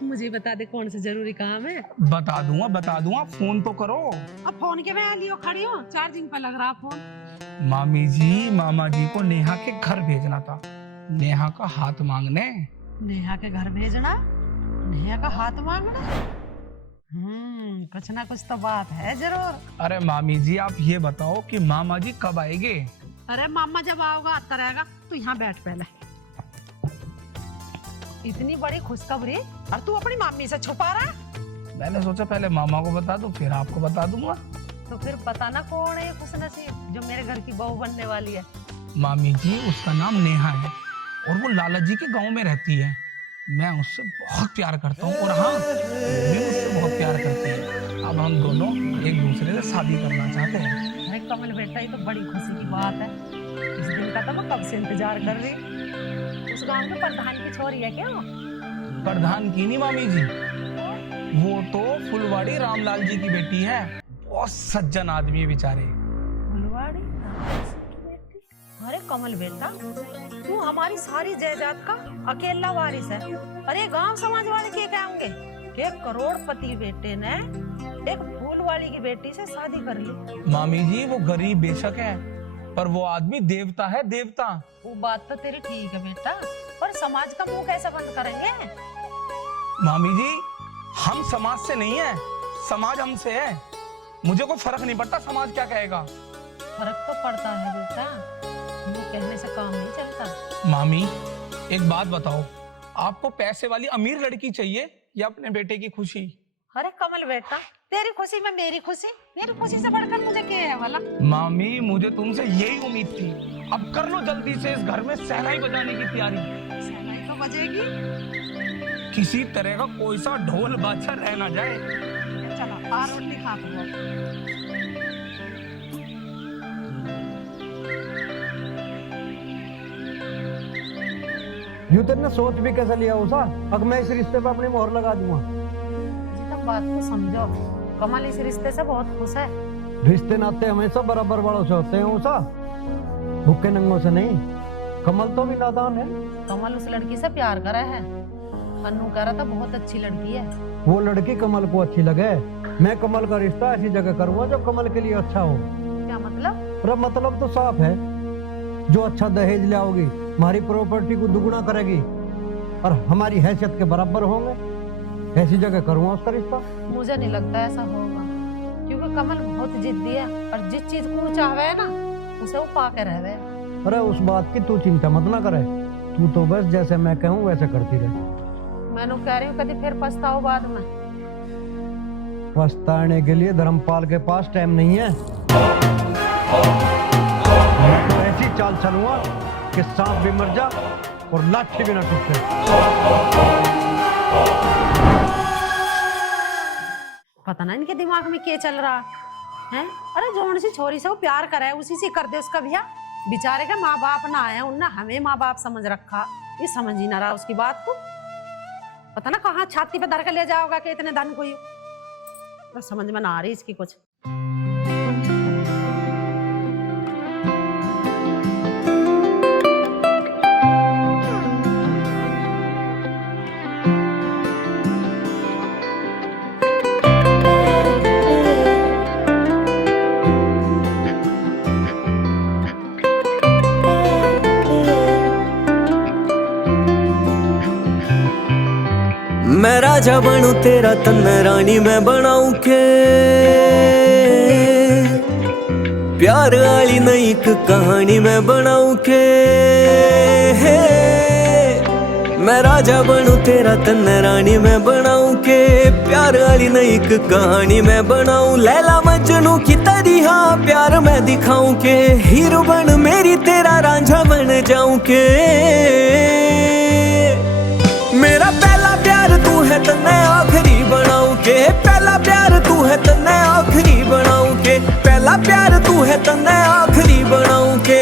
मुझे बता दे कौन सा जरूरी काम है। बता दूंगा, फोन तो करो। अब फोन के मैं लियो खड़ी हूँ, चार्जिंग पर लग रहा फोन। मामी जी, मामा जी को नेहा के घर भेजना था, नेहा का हाथ मांगने। नेहा के घर भेजना, नेहा का हाथ मांगना। कुछ ना कुछ तो बात है जरूर। अरे मामी जी, आप ये बताओ कि मामा जी कब आएंगे? अरे मामा जब आओगा आता रहेगा, तू यहाँ बैठ पहले। इतनी बड़ी खुशखबरी और तू अपनी मम्मी से छुपा रहा है? मैंने सोचा पहले मामा को बता दूं, फिर आपको बता दूंगा। तो फिर पता ना कौन है ये खुशनसीब जो मेरे घर की बहू बनने वाली है। मामी जी, उसका नाम नेहा है और वो लाला जी के गांव में रहती है। मैं उससे बहुत प्यार करता हूँ और हाँ, वो भी मुझसे बहुत प्यार करती है। अब हम दोनों एक दूसरे से शादी करना चाहते हैं। अरे कमल बेटा, ये तो बड़ी खुशी की बात है। इस दिन का तो मैं कब से इंतजार कर रही। उस गांव में प्रधान की छोरी है क्या? प्रधान की नहीं मामी जी, वो तो फुलवाड़ी रामलाल जी की बेटी है। बहुत सज्जन आदमी है बेचारे। फुलवाड़ी रामलाल जी की बेटी? अरे कमल बेटा, तू हमारी सारी जायदाद का अकेला वारिस है। अरे गांव समाज वाले क्या होंगे कि करोड़पति बेटे ने एक फूलवाड़ी की बेटी से शादी कर ली। मामी जी, वो गरीब बेशक है, पर वो आदमी देवता है, देवता। वो बात तो तेरी ठीक है बेटा, पर समाज का मुंह कैसे बंद करेंगे? मामी जी, हम समाज से नहीं है, समाज हमसे है। मुझे कोई फर्क नहीं पड़ता समाज क्या कहेगा। फर्क तो पड़ता है बेटा, वो कहने से काम नहीं चलता। मामी, एक बात बताओ, आपको पैसे वाली अमीर लड़की चाहिए या अपने बेटे की खुशी? अरे कमल बेटा, तेरी खुशी में मेरी खुशी से बढ़कर मुझे क्या है वाला? मामी, मुझे तुमसे यही उम्मीद थी। अब कर लो जल्दी से इस घर में शहनाई बजाने की तैयारी। शहनाई तो बजेगी, किसी तरह का कोई सा ढोल बाजा रह ना जाए। चलो आ रोटी खा लो। यूं तेने सोच भी कैसे लिया उसा? अब मैं इस रिश्ते पे अपनी मोहर लगा दूंगा। तुम बात को समझो, कमल इस रिश्ते से बहुत खुश है। रिश्ते नाते हमेशा बराबर बड़ों से होते हैं उसा, भूखे नंगों से नहीं। कमल तो भी नादान है। कमल उस लड़की से प्यार कर रहा है। अन्नू कह रहा था बहुत अच्छी लड़की है। वो लड़की कमल को अच्छी लगे, मैं कमल का रिश्ता ऐसी जगह करूंगा जो कमल के लिए अच्छा हो। क्या मतलब? अरे मतलब तो साफ है, जो अच्छा दहेज लाओगी हमारी प्रॉपर्टी को दुगना करेगी और हमारी हैसियत के बराबर होंगे, ऐसी जगह करूंगा उसका रिश्ता। मुझे नहीं लगता ऐसा होगा, क्योंकि कमल बहुत जिद्दी है और जिस चीज को वो चाहवे है ना, उसे वो पाके रहवे। अरे उस बात की तू चिंता मत ना करे, तू तो बस जैसे मैं कहूँ वैसे करती रहे। मैंने कह रही हूँ कभी फिर पछताओ बाद में। पछताने के लिए धर्मपाल के पास टाइम नहीं है। मैं तो ऐसी चाल चलूंगा कि सांप भी मर जा और लाठी भी ना टूटे। पता ना इनके दिमाग में क्या चल रहा है। अरे जोन सी छोरी से वो प्यार करे है, उसी से कर दे उसका ब्याह। बेचारे के माँ बाप ना आए, उनने हमें माँ बाप समझ रखा, ये समझ ही ना रहा उसकी बात को। पता ना कहाँ छाती पे धर के ले जाओगा कि इतने धन को, तो समझ में ना आ रही इसकी कुछ। मैं राजा बनूं तेरा तन रानी मैं बनाऊं के, प्यार वाली नई एक कहानी मैं बनाऊं के। मैं राजा बनूं तेरा तन रानी मैं बनाऊं के, प्यार वाली नई एक कहानी मैं बनाऊं। लैला मजनू की तरह प्यार मैं दिखाऊं के, हीरो बन मेरी तेरा रांझा बन जाऊं के। मेरा पहला प्यार तू है तो मैं आखिरी बनाऊं के, पहला प्यार तू है तो मैं आखिरी बनाऊं के, पहला प्यार तू है तो मैं आखिरी बनाऊं के।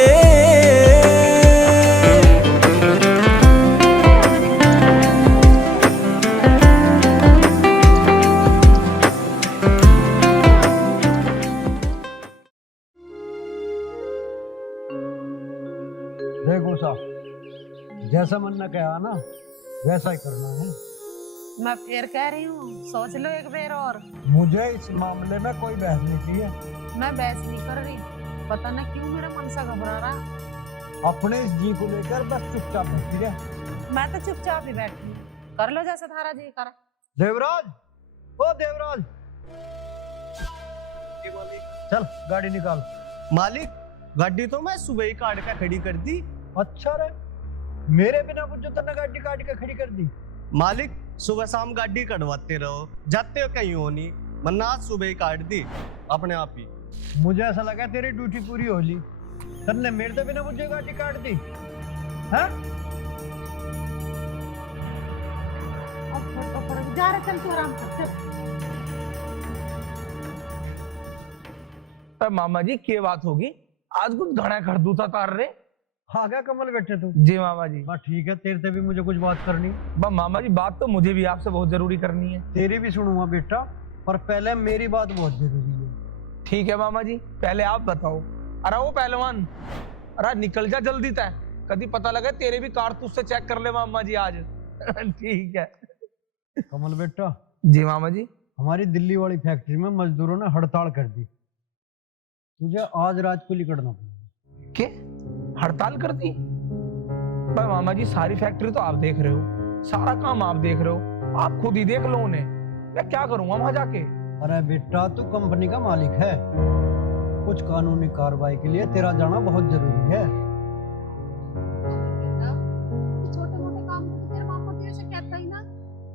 देखो साहब, जैसा मन ने कहा ना वैसा ही करना है। मैं फिर कह रही हूँ सोच लो एक बार और। मुझे इस मामले में कोई बहस नहीं चाहिए। मैं बहस नहीं कर रही, पता ना क्यों मेरा मन सा घबरा रहा। अपने इस जी को लेकर बस चुपचाप बैठी रहे। मैं तो चुपचाप ही बैठी हूँ, कर लो जैसा थारा जी करा। देवराज, ओ देवराज, चल गाड़ी निकाल। मालिक, गाड़ी तो मैं सुबह ही काट के खड़ी कर दी। अच्छा रे, मेरे बिना पूछो तने गाड़ी काट के खड़ी कर दी। मालिक, सुबह शाम गाड़ी कटवाते रहो, जाते हो कहीं हो नहीं, वरना आज सुबह ही काट दी अपने आप ही। मुझे ऐसा लगा तेरी ड्यूटी पूरी हो ली, तन्ने मेरे से बिना मुझे गाड़ी काट दी। हाँ? अब तो फर्क जा रहा, चल तू आराम कर चल। मामा जी क्या बात होगी, आज कुछ घड़ा खरदू था तार रे। हाँ क्या कमल बैठे तू? जी मामा जी। बस ठीक है, तेरे से भी मुझे कुछ बात करनी। बस मामा जी, बात तो मुझे भी आपसे बहुत जरूरी करनी है। तेरी भी सुनूंगा बेटा, पर पहले मेरी बात बहुत जरूरी है। ठीक है मामा जी, पहले आप बताओ। अरे वो पहलवान, अरे निकल जा जल्दी तय, कभी पता लगे तेरे भी कारतूस से चेक कर ले मामा जी आज। ठीक है कमल बेटा। जी मामा जी। हमारी दिल्ली वाली फैक्ट्री में मजदूरों ने हड़ताल कर दी, तुझे आज रात को निकलना पड़ेगा। क्या हड़ताल कर दी? पर मामा जी सारी फैक्ट्री तो आप देख रहे हो, सारा काम आप देख रहे हो, आप खुद ही देख लो उन्हें, मैं क्या करूंगा वहां जाके। अरे बेटा, तू कंपनी का मालिक है, कुछ कानूनी कार्रवाई के लिए तेरा जाना बहुत जरूरी है। छोटे मोटे काम को तो तेरे मामा तेरे से कहता ही ना,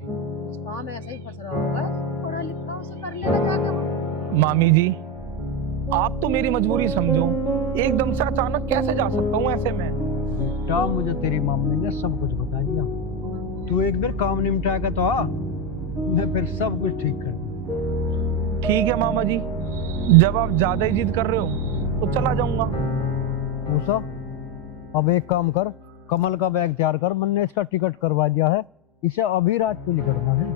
कुछ काम ऐसा ही फंस रहा होगा, पढ़ा लिखा उसे कर लेगा जाके। मामी जी आप तो मेरी मजबूरी समझो, एकदम से अचानक कैसे जा सकता हूँ ऐसे में। बेटा, मुझे तेरी मम्मी ने सब कुछ बता दिया, तू एक बार काम निपटाएगा तो आ, मैं फिर सब कुछ ठीक कर दूंगा। ठीक है मामा जी, जब आप ज्यादा ही जिद कर रहे हो तो चला जाऊंगा। मूसा, अब एक काम कर, कमल का बैग तैयार कर, मैंने इसका टिकट करवा दिया है, इसे अभी रात को निकलना है।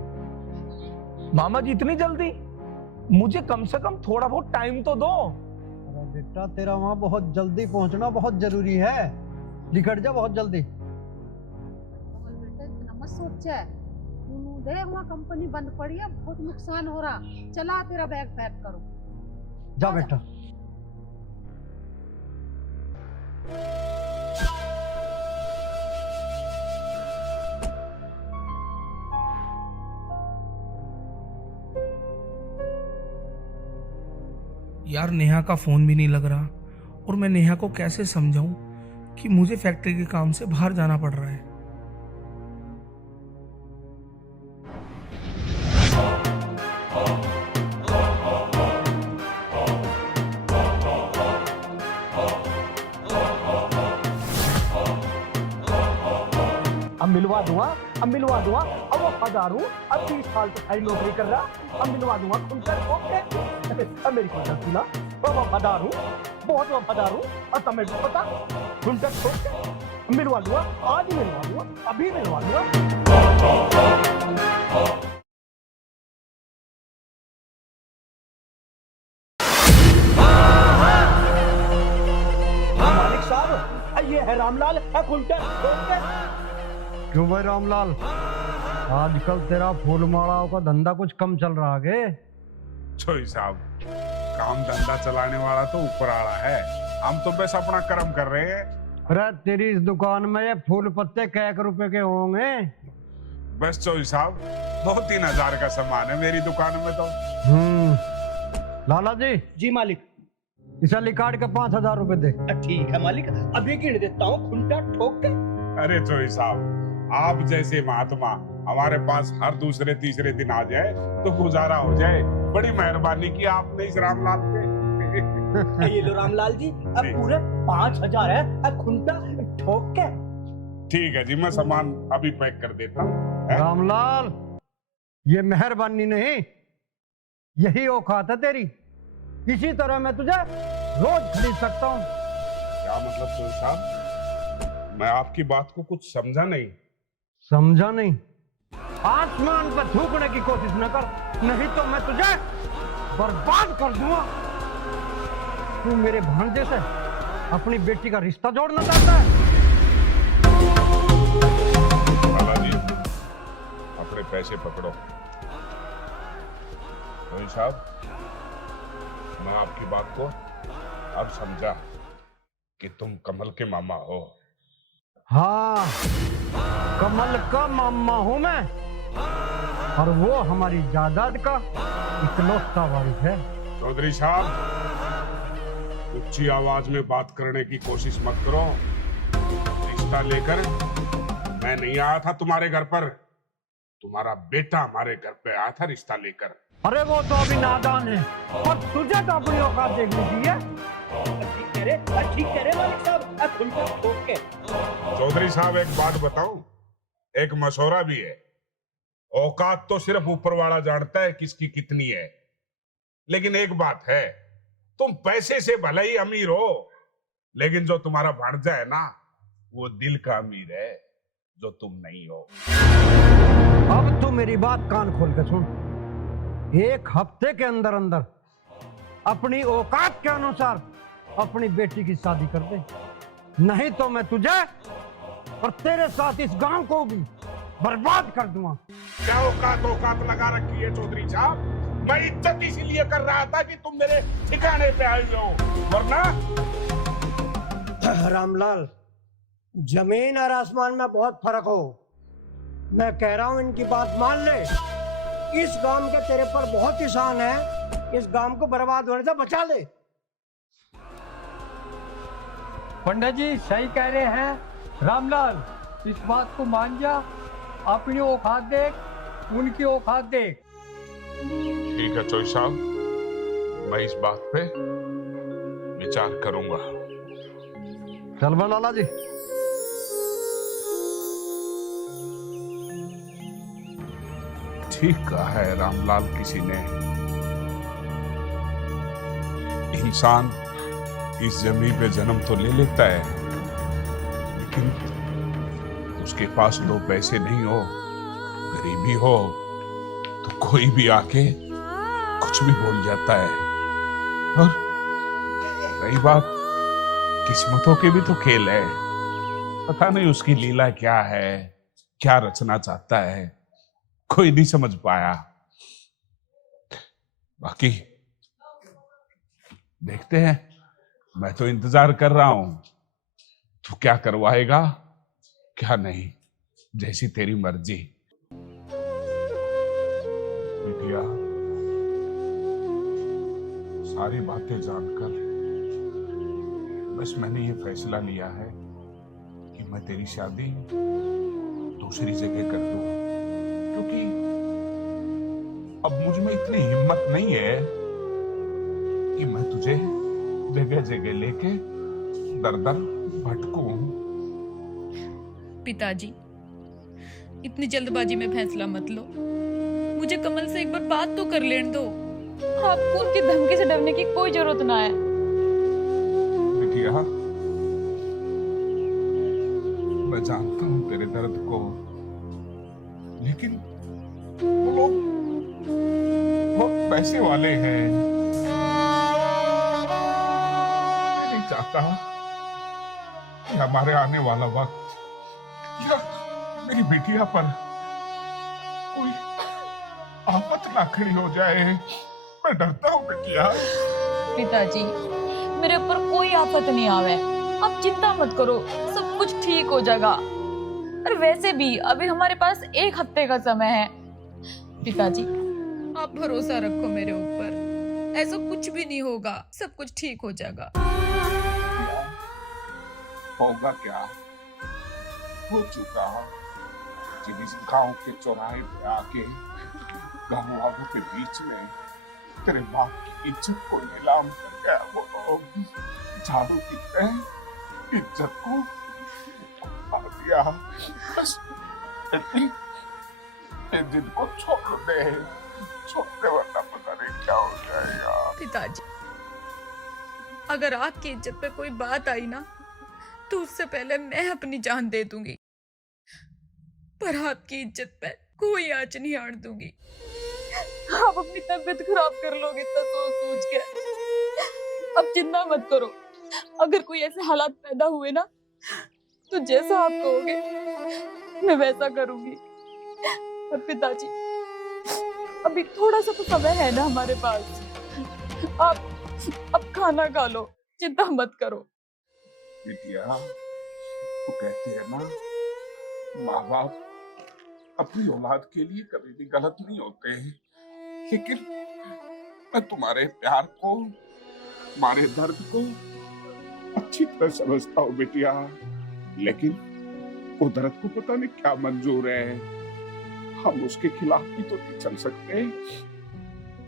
मामा जी इतनी जल्दी? मुझे कम से कम थोड़ा बहुत टाइम तो दो। अरे बेटा, तेरा वहां बहुत जल्दी पहुंचना बहुत जरूरी है, निकट जा बहुत जल्दी। बेटा इतना मत सोच, देख वहाँ कंपनी बंद पड़ी है, बहुत नुकसान हो रहा, चला तेरा बैग पैक करो। जा बेटा। यार नेहा का फोन भी नहीं लग रहा, और मैं नेहा को कैसे समझाऊं कि मुझे फैक्ट्री के काम से बाहर जाना पड़ रहा है। अब मिलवा दूंगा, अब वफादार हूँ, अब 20 साल तो सारी नौकरी कर रहा, अब मिलवा दूंगा ओके। अब मेरी कोई गलती ना, मैं वफादार हूँ, बहुत वफादार हूँ, और तुम्हें भी पता, खुलकर छोड़ के मिलवा दूंगा, आज ही मिलवा दूंगा, अभी मिलवा दूंगा। मालिक साहब, ये है रामलाल, खुलकर छोड़ के। क्यों भाई रामलाल, आजकल तेरा फूल मालाओं का धंधा कुछ कम चल रहा है? छोई साहब, काम धंधा चलाने वाला तो ऊपर आ रहा है, हम तो बस अपना कर्म कर रहे हैं। अरे तेरी इस दुकान में ये फूल पत्ते कै रुपए के होंगे? बस चोई साहब, 2-3 हज़ार का सामान है मेरी दुकान में तो। लाला जी। जी मालिक। इसे लिकाट के 5,000 रुपए दे। ठीक है मालिक, अभी गिन देता हूँ, खुलटा ठोक के। अरे चोई साहब, आप जैसे महात्मा हमारे पास हर दूसरे तीसरे दिन आ जाए तो गुजारा हो जाए, बड़ी मेहरबानी की आपने इस रामलाल पे। ये लो रामलाल जी, अब पूरे 5,000 है, अब खुंटा ठोक के। ठीक है जी, मैं सामान अभी पैक कर देता हूँ। रामलाल, ये मेहरबानी नहीं, यही औकात है तेरी, इसी तरह मैं तुझे रोज खरीद सकता हूँ। क्या मतलब चोई साहब, मैं आपकी बात को कुछ समझा नहीं। समझा नहीं? आसमान पर थूकने की कोशिश न कर, नहीं तो मैं तुझे बर्बाद कर दूंगा। तू मेरे भांजे से अपनी बेटी का रिश्ता जोड़ना चाहता है? लाला जी, अब अपने पैसे पकड़ो। रोहित साहब, मैं आपकी बात को अब समझा कि तुम कमल के मामा हो। हाँ, कमल का मामा हूं मैं, और वो हमारी जायदाद का इकलौता वारिस है। चौधरी साहब, ऊंची आवाज में बात करने की कोशिश मत करो। रिश्ता लेकर मैं नहीं आया था तुम्हारे घर पर, तुम्हारा बेटा हमारे घर पे आया था रिश्ता लेकर। अरे वो तो अभी नादान है, और तुझे तो अपनी औकात देखनी चाहिए। ठीक कह रहे मालिक साहब, अब खुलकर ठोक के। चौधरी साहब, एक बात बताऊं, एक मशवरा भी है। औकात तो सिर्फ ऊपर वाला जानता है किसकी कितनी है, लेकिन एक बात है, तुम पैसे से भले ही अमीर हो, लेकिन जो तुम्हारा भांजा है ना, वो दिल का अमीर है, जो तुम नहीं हो। अब तू मेरी बात कान खोल के सुन। एक हफ्ते के अंदर अंदर अपनी औकात के अनुसार अपनी बेटी की शादी कर दे, नहीं तो मैं तुझे और तेरे साथ इस गांव को भी बर्बाद कर दूंगा। क्या औकात लगा रखी है चौधरी साहब? मैं इज्जत इसीलिए कर रहा था कि तुम मेरे ठिकाने पे आए हो, वरना। रामलाल, जमीन और आसमान में बहुत फर्क हो। मैं कह रहा हूं इनकी बात मान ले। इस गांव के तेरे पर बहुत एहसान है, इस गांव को बर्बाद होने से बचा ले। पंडित जी सही कह रहे हैं। रामलाल, इस बात को मान जा, अपनी औकात देख, उनकी औकात देख। ठीक है चौधरी साहब, मैं इस बात पे विचार करूंगा। चल बा लाला जी। ठीक कहा है रामलाल किसी ने, इंसान इस जमीन पे जन्म तो ले लेता है, लेकिन उसके पास दो पैसे नहीं हो, गरीबी हो, तो कोई भी आके कुछ भी बोल जाता है। और रही बात किस्मतों के भी तो खेल है, पता नहीं उसकी लीला क्या है, क्या रचना चाहता है, कोई नहीं समझ पाया। बाकी देखते हैं, मैं तो इंतजार कर रहा हूं, तू क्या करवाएगा क्या नहीं, जैसी तेरी मर्जी। बिटिया, सारी बातें जानकर बस मैंने ये फैसला लिया है कि मैं तेरी शादी दूसरी जगह कर दूं, क्योंकि अब मुझ में इतनी हिम्मत नहीं है कि मैं तुझे जगह जगह लेके दर दर भटकूं। पिताजी, इतनी जल्दबाजी में फैसला मत लो, मुझे कमल से एक बार बात तो कर लेने दो। आपको उनकी धमकी से डरने की कोई जरूरत ना है। बिटिया, मैं जानता हूं तेरे दर्द को, लेकिन वो लोग बहुत पैसे वाले हैं। मैं नहीं चाहता कि हमारे आने वाला वक्त या मेरी बिटिया पर कोई आफत ना खड़ी हो जाए। मैं डरता हूँ बिटिया। पिताजी, मेरे ऊपर कोई आफत नहीं आवे, आप चिंता मत करो, सब कुछ ठीक हो जाएगा। और वैसे भी अभी हमारे पास 1 हफ्ते का समय है। पिताजी, आप भरोसा रखो मेरे ऊपर, ऐसा कुछ भी नहीं होगा, सब कुछ ठीक हो जाएगा। होगा क्या, हो चुका। जब इस गांव के चौराहे पे आके गांव वालों के बीच में तेरे बाप की इज्जत को नीलाम कर गया वो लोग, झाड़ू की तरह इज्जत को मार दिया। बस जिनको छोड़ दे, छोड़ने वाला पता नहीं क्या हो जाएगा। पिताजी, अगर आपकी इज्जत पे कोई बात आई ना, तो उससे पहले मैं अपनी जान दे दूंगी, पर आपकी इज्जत पे कोई आंच नहीं आड़ दूंगी। आप अपनी तबीयत खराब कर लोगे इतना सोच के। अब चिंता मत करो, अगर कोई ऐसे हालात पैदा हुए ना, तो जैसा आप कहोगे मैं वैसा करूंगी। पर पिताजी, अभी थोड़ा सा तो समय है ना हमारे पास। आप अब खाना खा लो, चिंता मत करो। बिटिया, वो कहते हैं ना, माँ बाप अपनी औलाद के लिए कभी भी गलत नहीं होते हैं। लेकिन मैं तुम्हारे प्यार को, तुम्हारे दर्द को अच्छी तरह समझता हूँ बिटिया, लेकिन कुदरत को पता नहीं क्या मंजूर है, हम उसके खिलाफ भी तो नहीं चल सकते।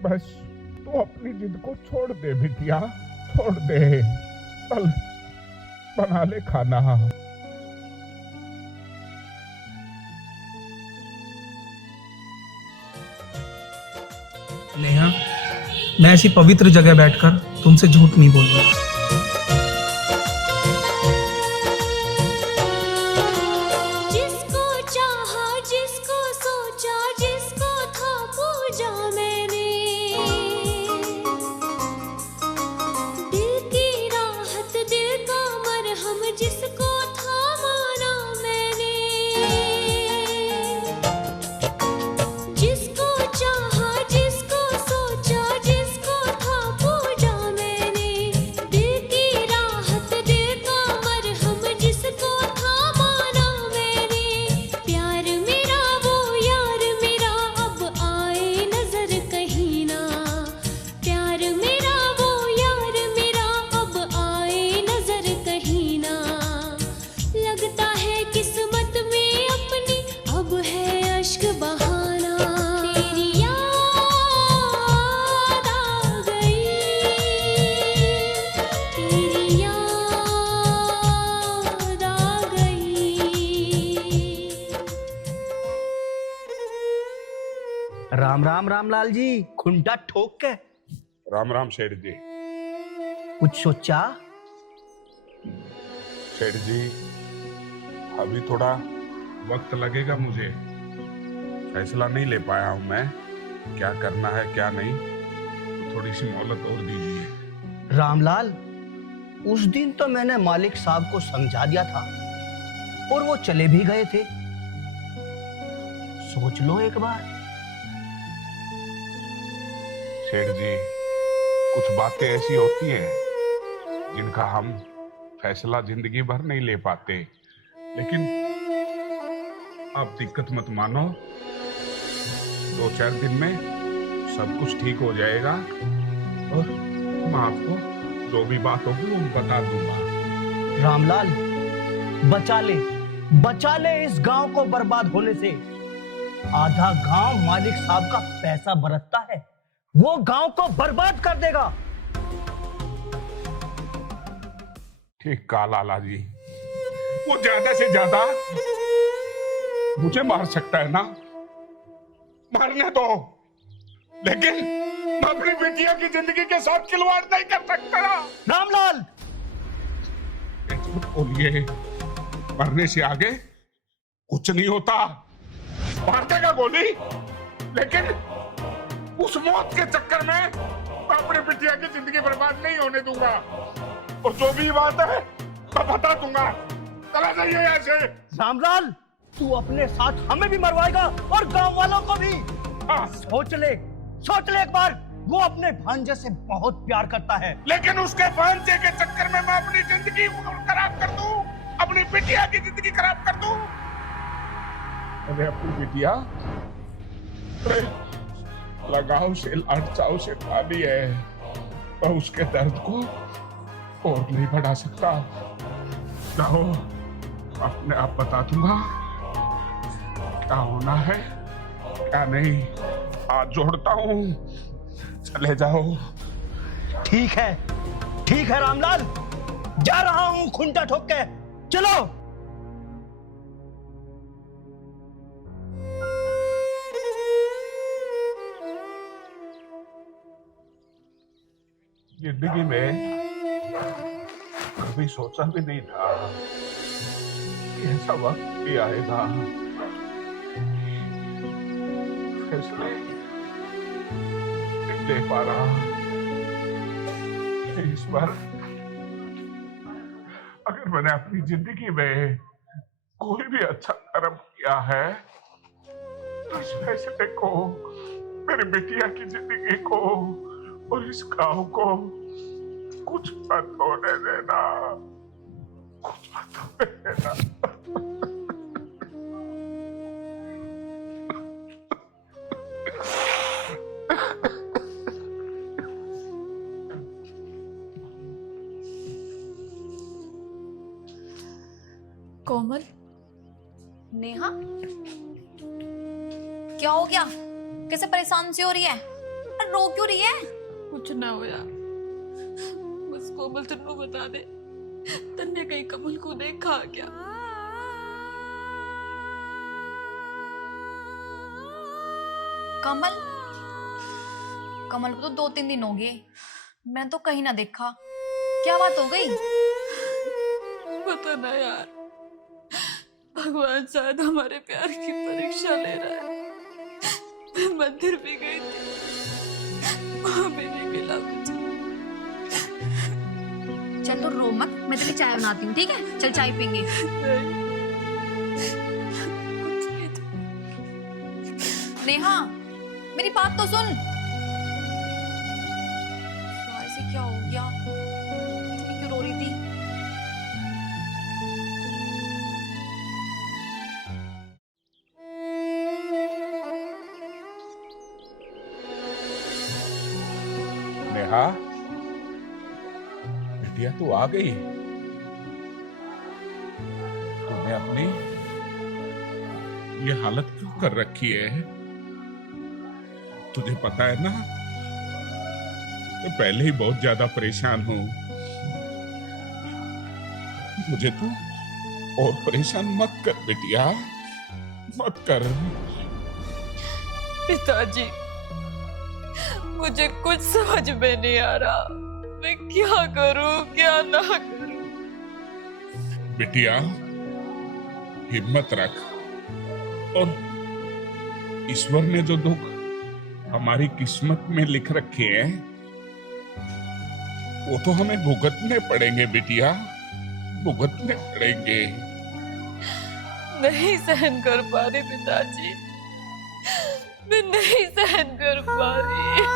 बस तो अपनी जिद को छोड़ दे बिटिया, छोड़ दे। चल बना ले खाना। नेहा, मैं ऐसी पवित्र जगह बैठकर तुमसे झूठ नहीं बोलूंगा। जिसको चाहा, जिसको सोचा, जिसको था पूजा मैंने, दिल की राहत, दिल का मरहम, जिसको था माना मैंने, जिसको चाहा, जिसको सोचा, जिसको था पूजा मैंने, दिल की राहत, दिल का मरहम, जिसको था माना मैंने, प्यार मेरा वो यार मेरा अब आए नजर कहीं ना, प्यार मेरा वो यार मेरा अब आए नजर कहीं ना, लगता है किस्मत में अपनी अब है अश्क बहाना, तेरी याद आ गई, तेरी याद आ गई। राम राम रामलाल जी, खुंटा ठोक के राम राम सेठ जी। कुछ सोचा? सेठ जी, अभी थोड़ा वक्त लगेगा मुझे, फैसला नहीं ले पाया हूं मैं, क्या करना है क्या नहीं, तो थोड़ी सी मोहलत और दीजिए। रामलाल, उस दिन तो मैंने मालिक साहब को समझा दिया था और वो चले भी गए थे। सोच लो एक बार। सेठ जी, कुछ बातें ऐसी होती हैं जिनका हम फैसला जिंदगी भर नहीं ले पाते, लेकिन आप दिक्कत मत मानो, 2-4 दिन में सब कुछ ठीक हो जाएगा और मैं आपको जो भी बात होगी वो बता दूंगा। रामलाल, बचा ले इस गांव को बर्बाद होने से। आधा गांव मालिक साहब का पैसा बरतता है, वो गांव को बर्बाद कर देगा। ठीक कहा लाला जी, वो ज्यादा से ज्यादा मुझे मार सकता है ना, मारने दो, लेकिन मैं अपनी बेटिया की जिंदगी के साथ खिलवाड़ नहीं कर सकता। रामलाल, झूठ बोलिए, मरने से आगे कुछ नहीं होता, मार देगा गोली, लेकिन उस मौत के चक्कर में मैं अपनी बिटिया की जिंदगी बर्बाद नहीं होने दूंगा, और जो भी बात है मैं बता दूंगा। चला जाइए यहाँ से। रामलाल, तू अपने साथ हमें भी मरवाएगा और गांव वालों को भी। हाँ। सोच ले एक बार, वो अपने भांजे से बहुत प्यार करता है, लेकिन उसके भांजे के चक्कर में मैं अपनी जिंदगी खराब कर दूं, अपनी बिटिया की जिंदगी खराब कर दूं। अरे अपनी बिटिया लगाव से लाड चाव से खाली है, मैं उसके दर्द को और नहीं बढ़ा सकता। जाओ, अपने आप बता दूंगा क्या होना है क्या नहीं, हाथ जोड़ता हूँ, चले जाओ। ठीक है रामलाल, जा रहा हूं खुंटा ठोक के, चलो। जिंदगी में कभी सोचा भी नहीं था कि ऐसा वक्त भी आएगा, फैसले नहीं ले पा रहा। इस बार अगर मैंने अपनी जिंदगी में कोई भी अच्छा कर्म किया है इस फैसले को, मेरी बिटिया की जिंदगी को और इस गांव को कुछ मत होने देना, कुछ मत होने देना। कोमल, नेहा, क्या हो गया? कैसे परेशान सी हो रही है? रो क्यों रही है? कुछ ना हो यार, बस कोमल तेनू बता दे, तन्ने कहीं कमल को देखा क्या? कमल? कमल को तो 2-3 दिन हो गए, मैं तो कहीं ना देखा। क्या बात हो गई? पता ना यार, भगवान शायद हमारे प्यार की परीक्षा ले रहा है। मैं मंदिर भी गई थी, वहां भी नहीं मिला मुझे। चल तो रो मत, मैं तेरी चाय बनाती हूँ, ठीक है? चल चाय पीएंगे। नेहा, मेरी बात तो सुन। ऐसे क्या हो गया? इतनी क्यों रो रही थी? नेहा, बिटिया तू आ गई? तूने अपनी ये हालत क्यों कर रखी है? तुझे पता है ना, मैं पहले ही बहुत ज्यादा परेशान हूं। मुझे तू और परेशान मत कर बिटिया, मत कर। पिताजी, मुझे कुछ समझ में नहीं आ रहा, मैं क्या करूं क्या ना करूं। बिटिया, हिम्मत रख, और ईश्वर ने जो दुख हमारी किस्मत में लिख रखे हैं, वो तो हमें भुगतने पड़ेंगे बिटिया, भुगतने पड़ेंगे। नहीं सहन कर पा रही पिताजी, मैं नहीं सहन कर पा रही।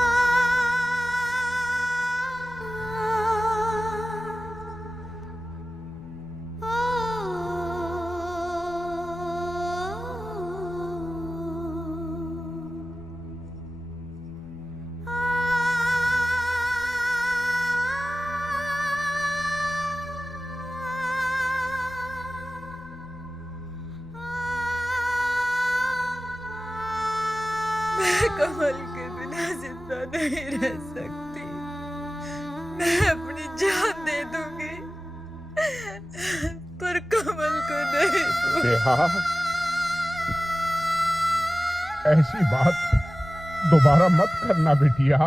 मैं कमल के बिना जिंदा नहीं रह सकती, मैं अपनी जान दे दूंगी, पर कमल को नहीं दूंगी। नेहा, ऐसी बात दोबारा मत करना बिटिया।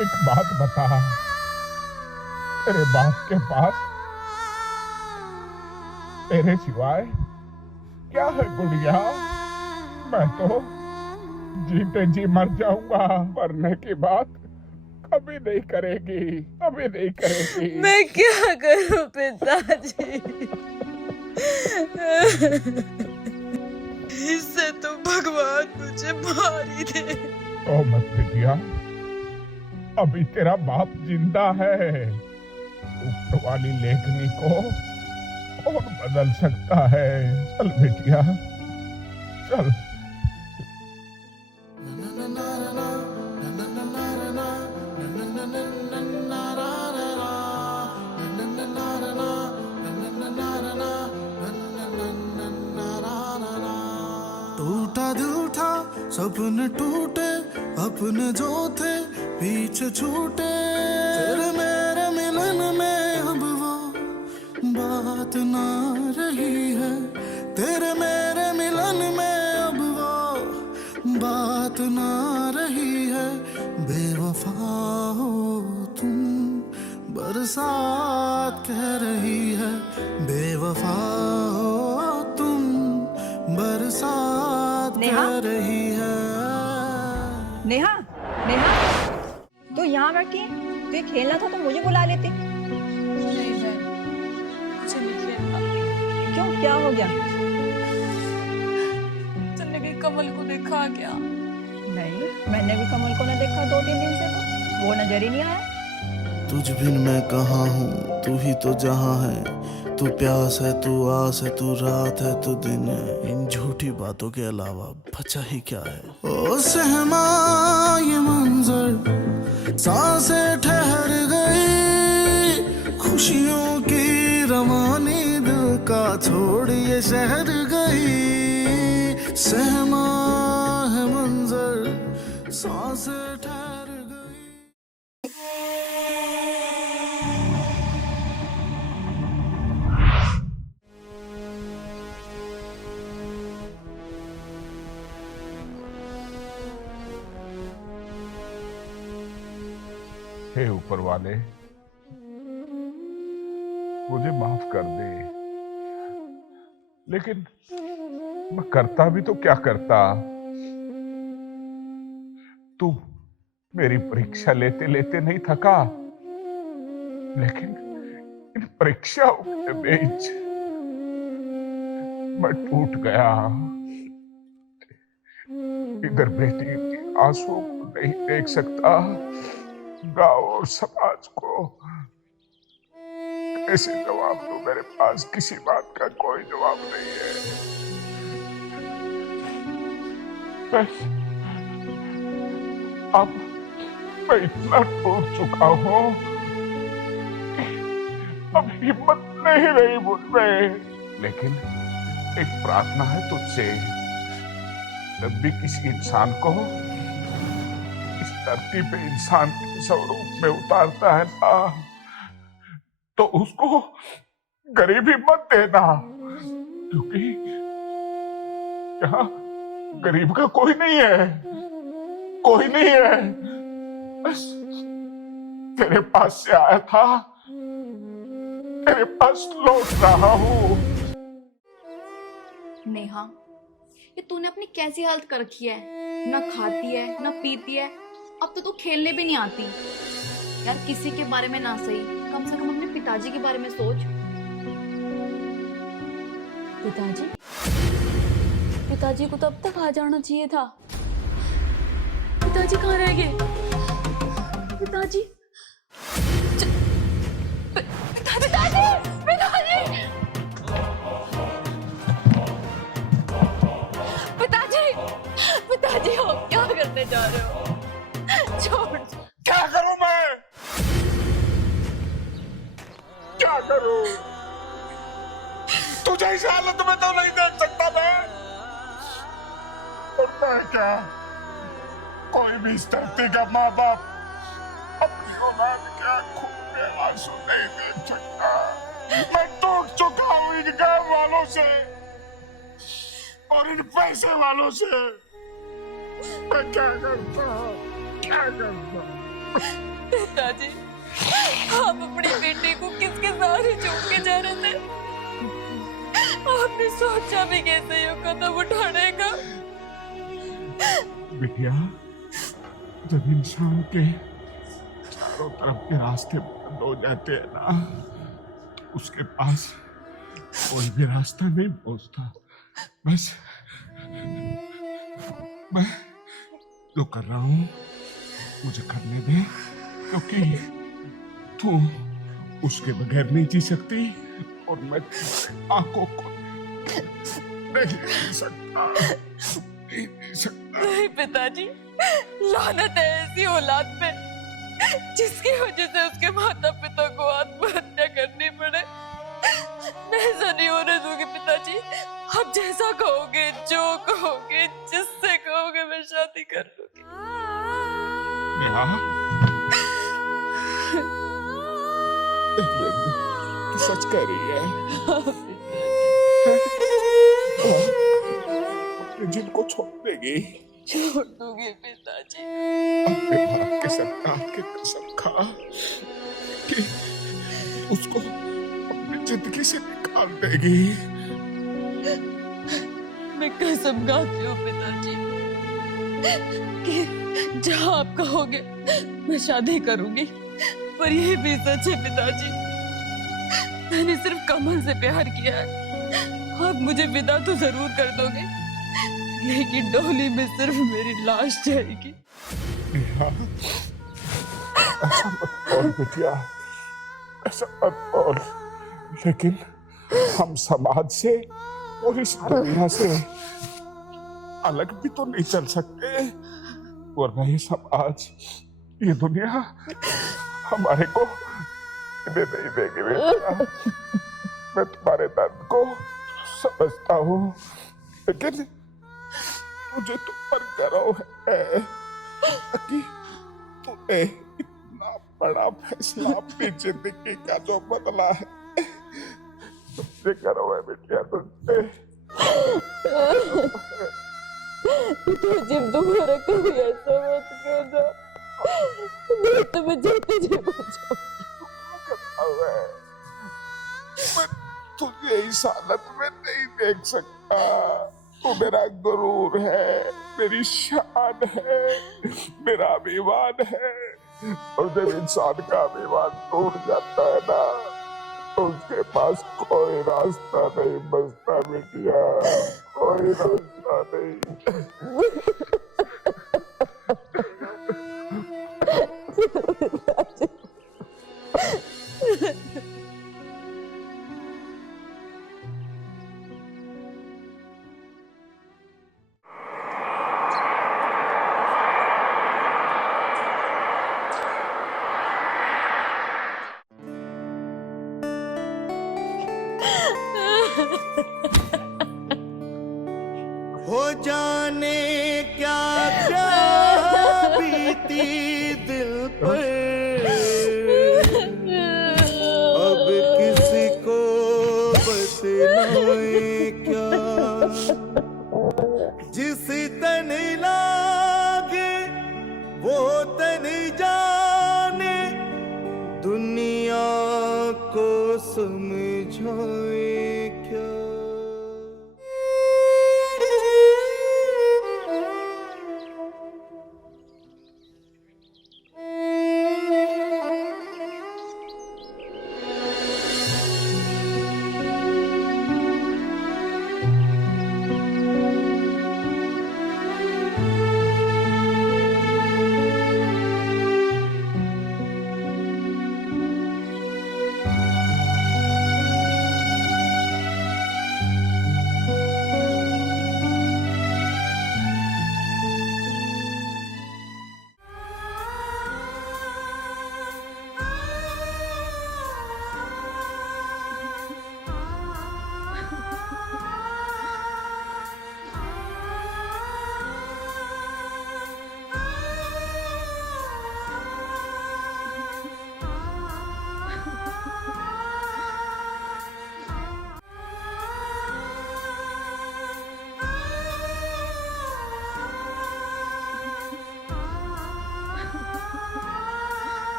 एक बात बता, तेरे बाप के पास तेरे सिवाय क्या है गुड़िया? मैं तो जीते जी मर जाऊंगा, मरने की बात कभी नहीं करेगी, कभी नहीं करेगी। मैं क्या करूं पिताजी? इससे तो भगवान मुझे मार ही दे। ओ मत बिटिया, अभी तेरा बाप जिंदा है, ऊपर वाली लेखनी को और बदल सकता है। चल बिटिया, चल। टूटा दिल था, सपने टूटे, अपने जो थे पीछे छूटे। तेरे मेरे मिलन में अब वो बात ना रही है, तेरे मेरे मिलन में अब वो बात ना रही है। बेवफा हो तुम, बरसात कह रही है। बेवफा हो तुम, बरसात कह रही है। नेहा, नेहा, तो यहाँ बैठी तो ये खेलना था तो मुझे बुला लेते। नहीं बहन, मुझे नहीं खेलना। क्यों, क्या हो गया? तन्ने कहीं कमल को देखा देखा क्या? नहीं, मैंने भी कमल को न देखा 2-3 दिन से, तो वो नजर ही नहीं आया। तुझ बिन मैं कहाँ हूँ, तू ही तो जहाँ है। तू प्यास है, तू आस है, तू रात है, तू दिन है। इन झूठी बातों के अलावा बचा ही क्या है। ओ सहमा ये मंजर, सांसें ठहर गई, खुशियों की रवानी दिल का छोड़ ये शहर गई। सहमा है मंजर, सांसें ठहर गई। हे ऊपर वाले, मुझे माफ कर दे, लेकिन मैं करता भी तो क्या करता। तू मेरी परीक्षा लेते लेते नहीं थका, लेकिन इन परीक्षाओं के बीच मैं टूट गया। इधर बेटी के आंसुओं को नहीं देख सकता, गांव और समाज को कैसे जवाब दूं? मेरे पास किसी बात का कोई जवाब नहीं है। बस अब मैं इतना टूट चुका हूं, अब हिम्मत नहीं रही मुझ में। लेकिन एक प्रार्थना है तुझसे, जब भी किसी इंसान को इस धरती पे इंसान के स्वरूप में उतारता है ना, तो उसको गरीबी मत देना, क्योंकि यहाँ गरीब का कोई नहीं है, कोई नहीं है। बस तेरे पास से आया था, तेरे पास लौट रहा हूँ। नेहा, ये तूने अपनी कैसी हालत कर रखी है? ना खाती है, ना पीती है, अब तो तू खेलने भी नहीं आती। यार किसी के बारे में ना सही, कम से कम अपने पिताजी के बारे में सोच। पिताजी? पिताजी को तो अब तक आ जाना चाहिए था। पिताजी कहाँ रह गए? पिताजी? पिताजी! पिताजी! पिताजी! पिताजी हो क्या करने जा रहे हो? छोड़। क्या करूं मैं? क्या करूं? तुझे इस हालत में तो नहीं देख सकता मैं। और मैं क्या, कोई भी इस धरती का माँ बाप अपनी औलाद के आंखों में आंसू नहीं देख सकता। मैं टूट चुका हूं इन गांव वालों से और इन पैसे वालों से। मैं क्या करता, क्या करता? पिताजी, आप अपनी बेटी को किसके सहारे छोड़ के जा रहे थे? आपने सोचा भी कैसे ये कदम उठाने का? बिटिया, जब इंसान के चारों तरफ के रास्ते बंद हो जाते हैं ना, तो उसके पास कोई भी रास्ता नहीं पहुंचता। बस मैं जो कर रहा हूं मुझे करने दे, क्योंकि तू उसके बगैर नहीं जी सकती और मैं आंखों को नहीं जी सकता, नहीं जी सकता। नहीं पिताजी, लानत है ऐसी औलाद पे जिसकी वजह से उसके माता पिता को आत्महत्या करनी पड़े। मैं ऐसा नहीं होने दूंगी पिताजी। आप जैसा कहोगे, जो कहोगे, जिससे कहोगे, मैं शादी कर लूंगी। नेहा, तू सच कह रही है? जिनको छोड़ देगी? छोड़ दूंगी पिताजी। अपने बाप के सरकार के कसम खा कि उसको अपनी जिंदगी से निकाल देगी। मैं कसम खाती हूँ पिताजी कि जहाँ आप कहोगे मैं शादी करूंगी। पर ये भी सच है पिताजी, मैंने सिर्फ कमल से प्यार किया है। आप मुझे विदा तो जरूर कर दोगे, लेकिन डोली में सिर्फ मेरी लाश जाएगी। ऐसा मत बोल बिटिया, ऐसा मत बोल। लेकिन हम समाज से और इस दुनिया से अलग भी तो नहीं चल सकते, वरना ये समाज, ये दुनिया हमारे को नहीं देगी बेटा। मैं तुम्हारे दर्द को समझता हूँ, लेकिन मुझे तुम पर गर्व है कि तूने इतना बड़ा फैसला अपनी जिंदगी का जो बदला है। तुझे गर्व है बेटिया, तुझे। तुझे दोबारा कभी ऐसा मत करना, मैं तुम्हें जीते जी बचाऊंगा। मैं तुझे इस हालत में नहीं देख सकता। तू मेरा गुरूर है, मेरी शान है, मेरा अभिमान है। और जब इंसान का अभिमान टूट जाता है ना, तो उसके पास कोई रास्ता नहीं बचता बेटिया, कोई रास्ता नहीं। हो जाने क्या क्या बीती दिल पर, अब किसी को बतलाए क्या। जिस तन लागे वो तन जाने, दुनिया को समझाए क्या।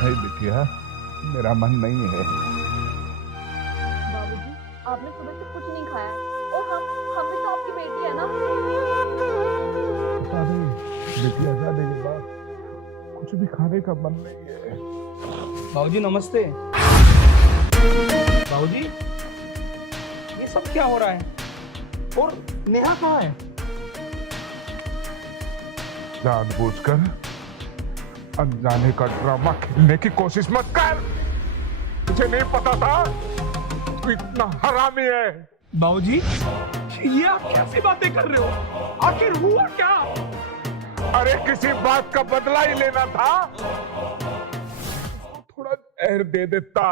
नहीं बिटिया, मेरा मन नहीं है। बाबूजी, आपने सुबह से कुछ नहीं खाया और हम भी तो आपकी बेटी है ना। बिटिया जाने के बाद कुछ भी खाने का मन नहीं है। बाबूजी नमस्ते। बाबूजी ये सब क्या हो रहा है? और नेहा कहाँ है? जानबूझकर अनजाने का ड्रामा खेलने की कोशिश मत कर। तुझे नहीं पता था तू इतना हरामी है। बाबूजी ये आप कैसी बातें कर रहे हो? आखिर हुआ क्या? अरे किसी बात का बदला ही लेना था, थोड़ा जहर दे देता।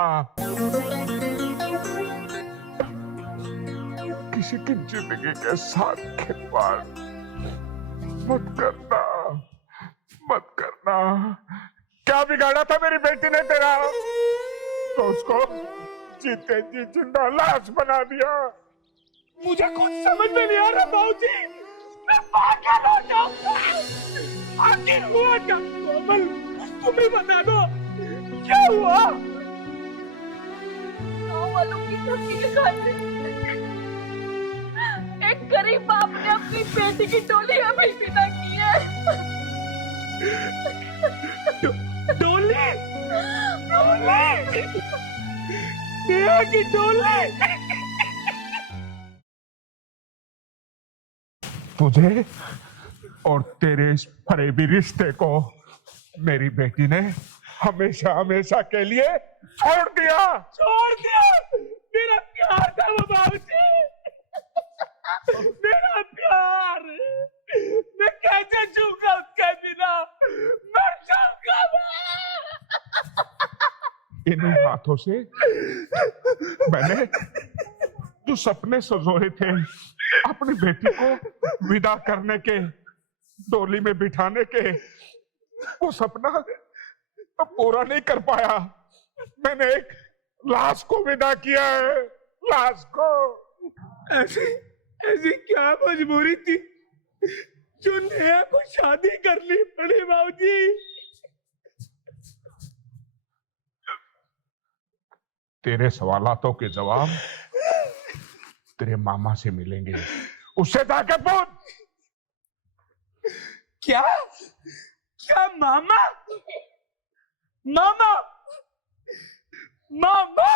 किसी की जिंदगी के साथ खिलवाड़ मत करना, मत करना। क्या बिगाड़ा था मेरी बेटी ने तेरा? तो उसको जीते जी जिंदा लाश बना दिया। मुझे कुछ समझ में नहीं आ रहा बाबूजी, मैं पागल हो जाऊंगा। आखिर हुआ क्या? कोमल, तुम ही बता दो, क्या हुआ? गाँव वालों की धमकी के खातिर एक गरीब बाप ने अपनी बेटी की डोली अभी विदा की है। डोली? डोली? क्या की डोली? तुझे और तेरे इस फरेबी रिश्ते को मेरी बेटी ने हमेशा हमेशा के लिए छोड़ दिया। छोड़ दिया? मेरा प्यार था वो बाबूजी, मेरा प्यार। मैं कैसे जीऊंगा उसके बिना? मर जाऊंगा मैं। इन्हीं हाथों से मैंने जो सपने सजोए थे अपनी बेटी को विदा करने के, डोली में बिठाने के, वो सपना तो पूरा नहीं कर पाया। मैंने एक लाश को विदा किया है, लाश को। ऐसी क्या मजबूरी थी जो नेहा को शादी करनी पड़ी बाबूजी? तेरे सवालों के जवाब तेरे मामा से मिलेंगे, उससे जाके पूछ। क्या? क्या मामा? मामा? मामा?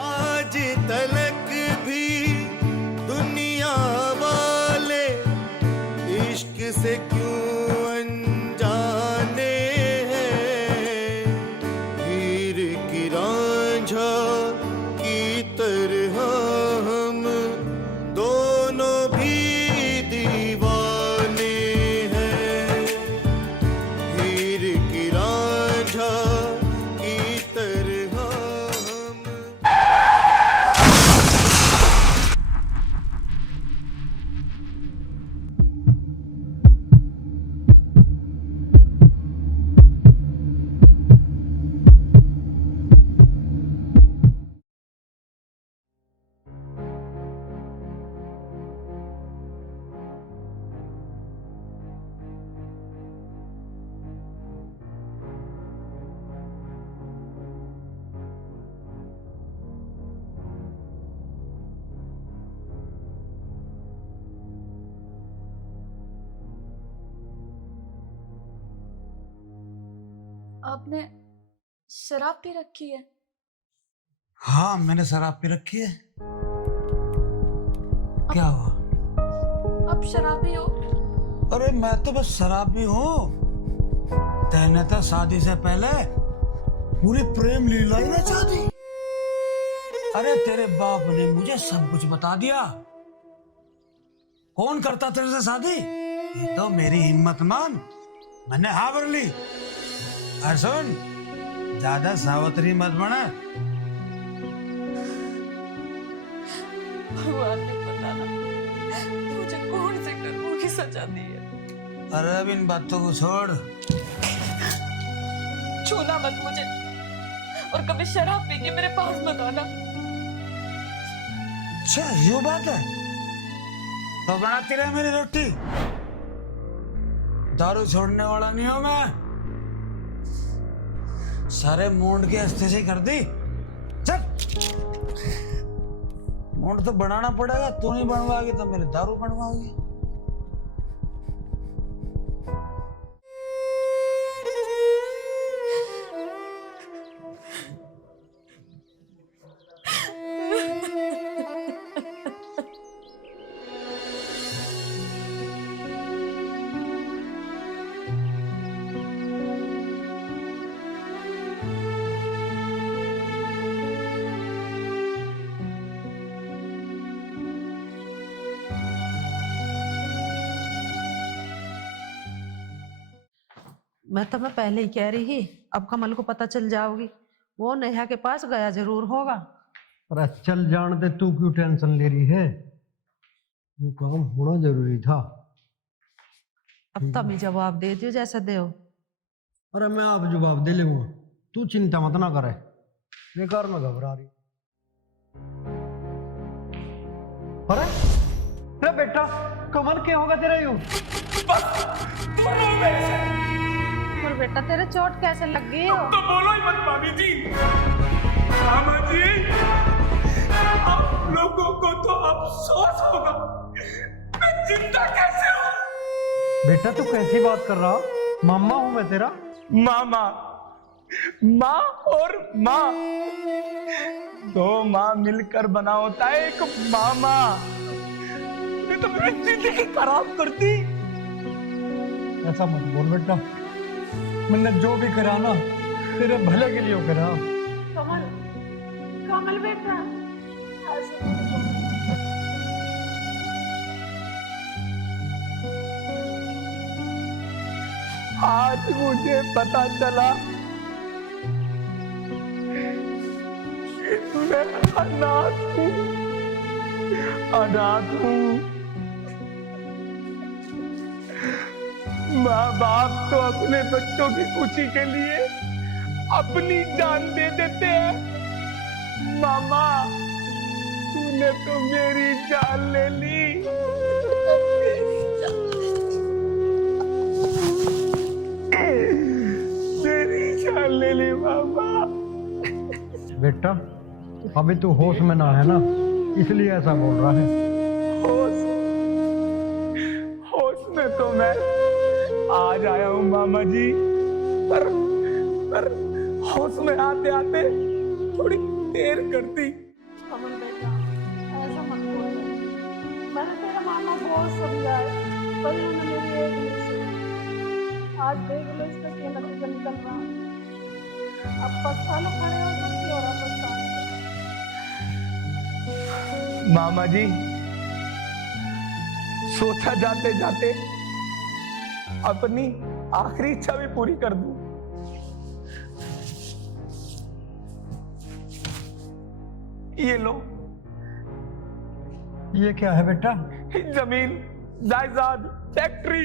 आज तलक भी दुनिया वाले इश्क से क्यों अनजाने हैं। हीर की रांझा की तरह हम दोनों भी दीवाने हैं। हीर की रांझा की तरह हम। आपने शराब पी रखी है? हाँ, मैंने शराब पी रखी है। क्या हुआ? आप शराबी हो? अरे मैं तो बस शराबी हूँ। तैने तो शादी से पहले पूरी प्रेम लीला ही रचा दी। अरे तेरे बाप ने मुझे सब कुछ बता दिया। कौन करता तेरे से शादी? ये तो मेरी हिम्मत मान, मैंने हाँ भर ली। और सुन, ज्यादा सावत्री मत बना। भगवान ने पता ना मुझे कौन से कर्मों की सजा दी है। अरे अब इन बातों को छोड़। छूना मत मुझे, और कभी शराब पी के मेरे पास मत आना। अच्छा ये बात है, तो बनाती रहे मेरी रोटी। दारू छोड़ने वाला नहीं हूं मैं। सारे मूंड के हस्ते से कर दी। चल, मूंड तो बनाना पड़ेगा। तू नहीं बनवाएगी तो मेरे दारू बनवाओगी। मैं तुम्हें पहले ही कह रही थी, अब कमल को पता चल जाओगी, वो नेहा के पास गया जरूर होगा। अरे चल जान दे, तू क्यों टेंशन ले रही है? जो काम होना जरूरी था। अब तब ही जवाब दे दियो जैसे दे। अरे मैं आप जवाब दे लूंगा, तू चिंता मत ना करे, बेकार में घबरा रही। अरे अरे बेटा कमल क्या होगा तेरा यूं? और बेटा तेरे चोट कैसे लग गई हो? तो बोलो ही मत भाभी जी। मामा जी, आप लोगों को तो अफसोस होगा, मैं जिंदा कैसे हूँ? बेटा तू कैसी बात कर रहा? मामा हूं मैं तेरा। मामा, माँ और माँ, दो माँ मिलकर बना होता है एक मामा। ये तो मेरी जिंदगी खराब कर दी। ऐसा मत बोल बेटा, मैंने जो भी करा ना तेरे भले के लिए करा। कमल, कमल बेटा, आज मुझे पता चला कि मैं अनाथ हूँ, अनाथ हूँ। माँ बाप तो अपने बच्चों की खुशी के लिए अपनी जान दे देते हैं। मामा, तूने तो मेरी जान ले ली। मेरी जान ले ली मामा। बेटा अभी तू होश में ना है ना, इसलिए ऐसा बोल रहा है। होश, होश में तो मैं आज आया हूँ मामा जी, पर होश में आते आते थोड़ी देर कर दी। कमल बेटा, ऐसा मत बोल। मैंने तेरा मामा बहुत समझाया, पर उन्होंने मेरी एक नहीं सुनी। आज देख लो इसका क्या नतीजा निकल रहा। अब पछता लो, खड़े हो सकती हो रहा पछताने से। मामा जी, सोचा जाते जाते अपनी आखिरी इच्छा भी पूरी कर दूं। ये लो। ये क्या है बेटा? जमीन, जायदाद, फैक्ट्री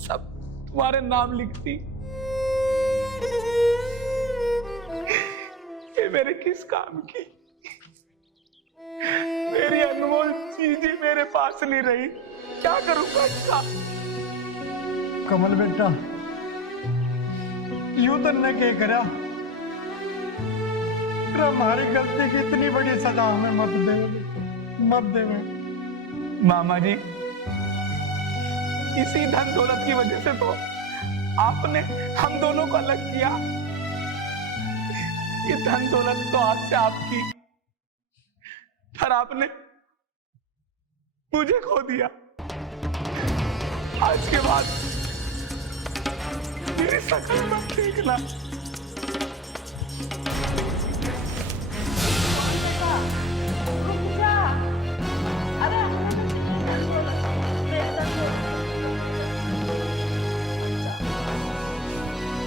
सब तुम्हारे नाम लिखती। ये मेरे किस काम की? मेरी अनमोल चीज ही मेरे पास नहीं रही, क्या करूंगा इसका? कमल बेटा यूं तो न क्या करा, हमारी गलती की इतनी बड़ी सजा हमें मत दे, मत दे। मामा जी, इसी धन दौलत की वजह से तो आपने हम दोनों को अलग किया। ये धन दौलत तो आज से आपकी, पर आपने मुझे खो दिया। आज के बाद मेरी शक्ल मत देखना।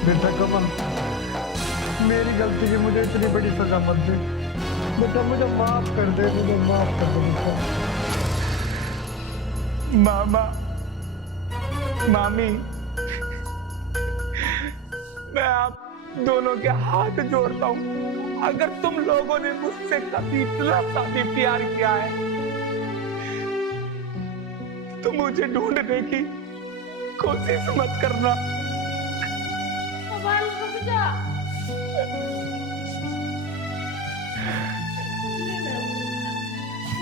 बेटा कमल, मेरी गलती की मुझे इतनी बड़ी सजा मत दे बेटा, मुझे माफ कर दे, मुझे माफ कर दे बेटा। मामा, मामी, मैं आप दोनों के हाथ जोड़ता हूँ। अगर तुम लोगों ने मुझसे कभी इतना सा भी प्यार किया है तो मुझे ढूंढने की कोशिश मत करना।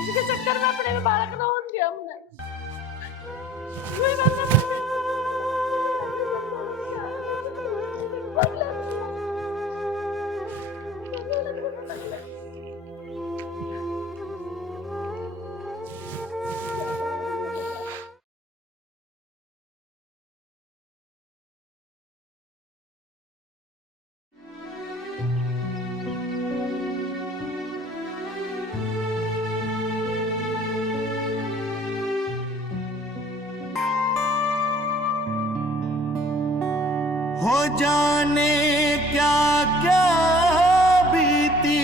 इसके चक्कर में अपने बालक ना होंगे हमने। हो जाने क्या क्या बीती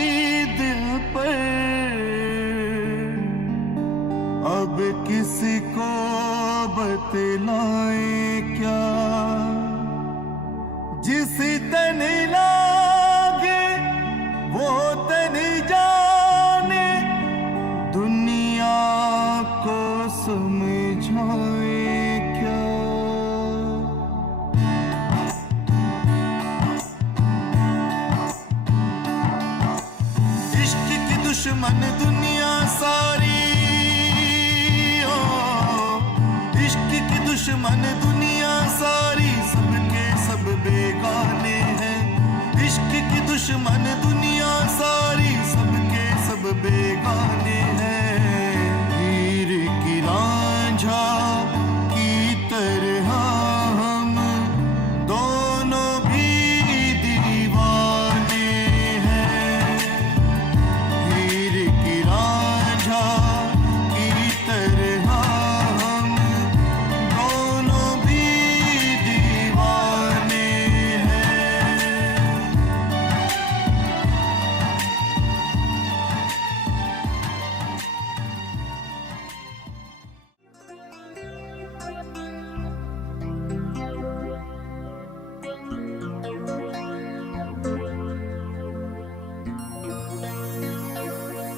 दिल पर, अब किसको बतलाएं क्या। जिस तन लागे वो तन जाने, दुनिया को समझाए क्या। इश्क की दुश्मन दुनिया सारी, ओ इश्क की दुश्मन दुनिया सारी, सबके सब बेगाने हैं। इश्क की दुश्मन दुनिया सारी, सबके सब बेगाने हैं। हीर की रांझा की तरह हम दोनों भी दीवाने हैं। हीर की रांझा की तरह हम दोनों भी दीवाने हैं।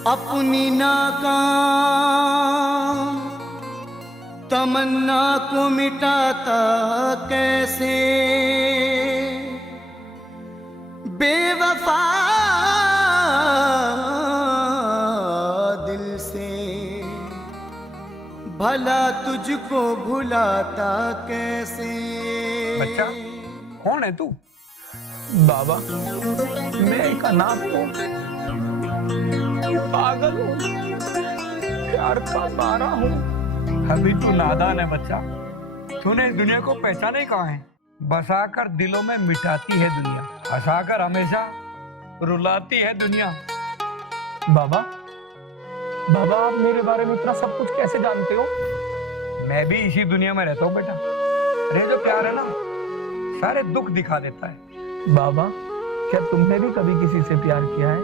अपनी नाकाम तमन्ना को मिटाता कैसे, बेवफा दिल से भला तुझको भुलाता कैसे। बच्चा कौन है तू? बाबा मैं एक अनाथ हूँ, पागल हूँ, प्यार का मारा हूँ। अभी तू नादान है बच्चा, तूने इस दुनिया को पहचाना ही कहाँ है। बसाकर दिलों में मिटाती है दुनिया, हंसाकर हमेशा रुलाती है दुनिया। बाबा बाबा आप मेरे बारे में इतना सब कुछ कैसे जानते हो? मैं भी इसी दुनिया में रहता हूँ बेटा। अरे जो प्यार है ना, सारे दुख दिखा देता है। बाबा क्या तुमने भी कभी किसी से प्यार किया है?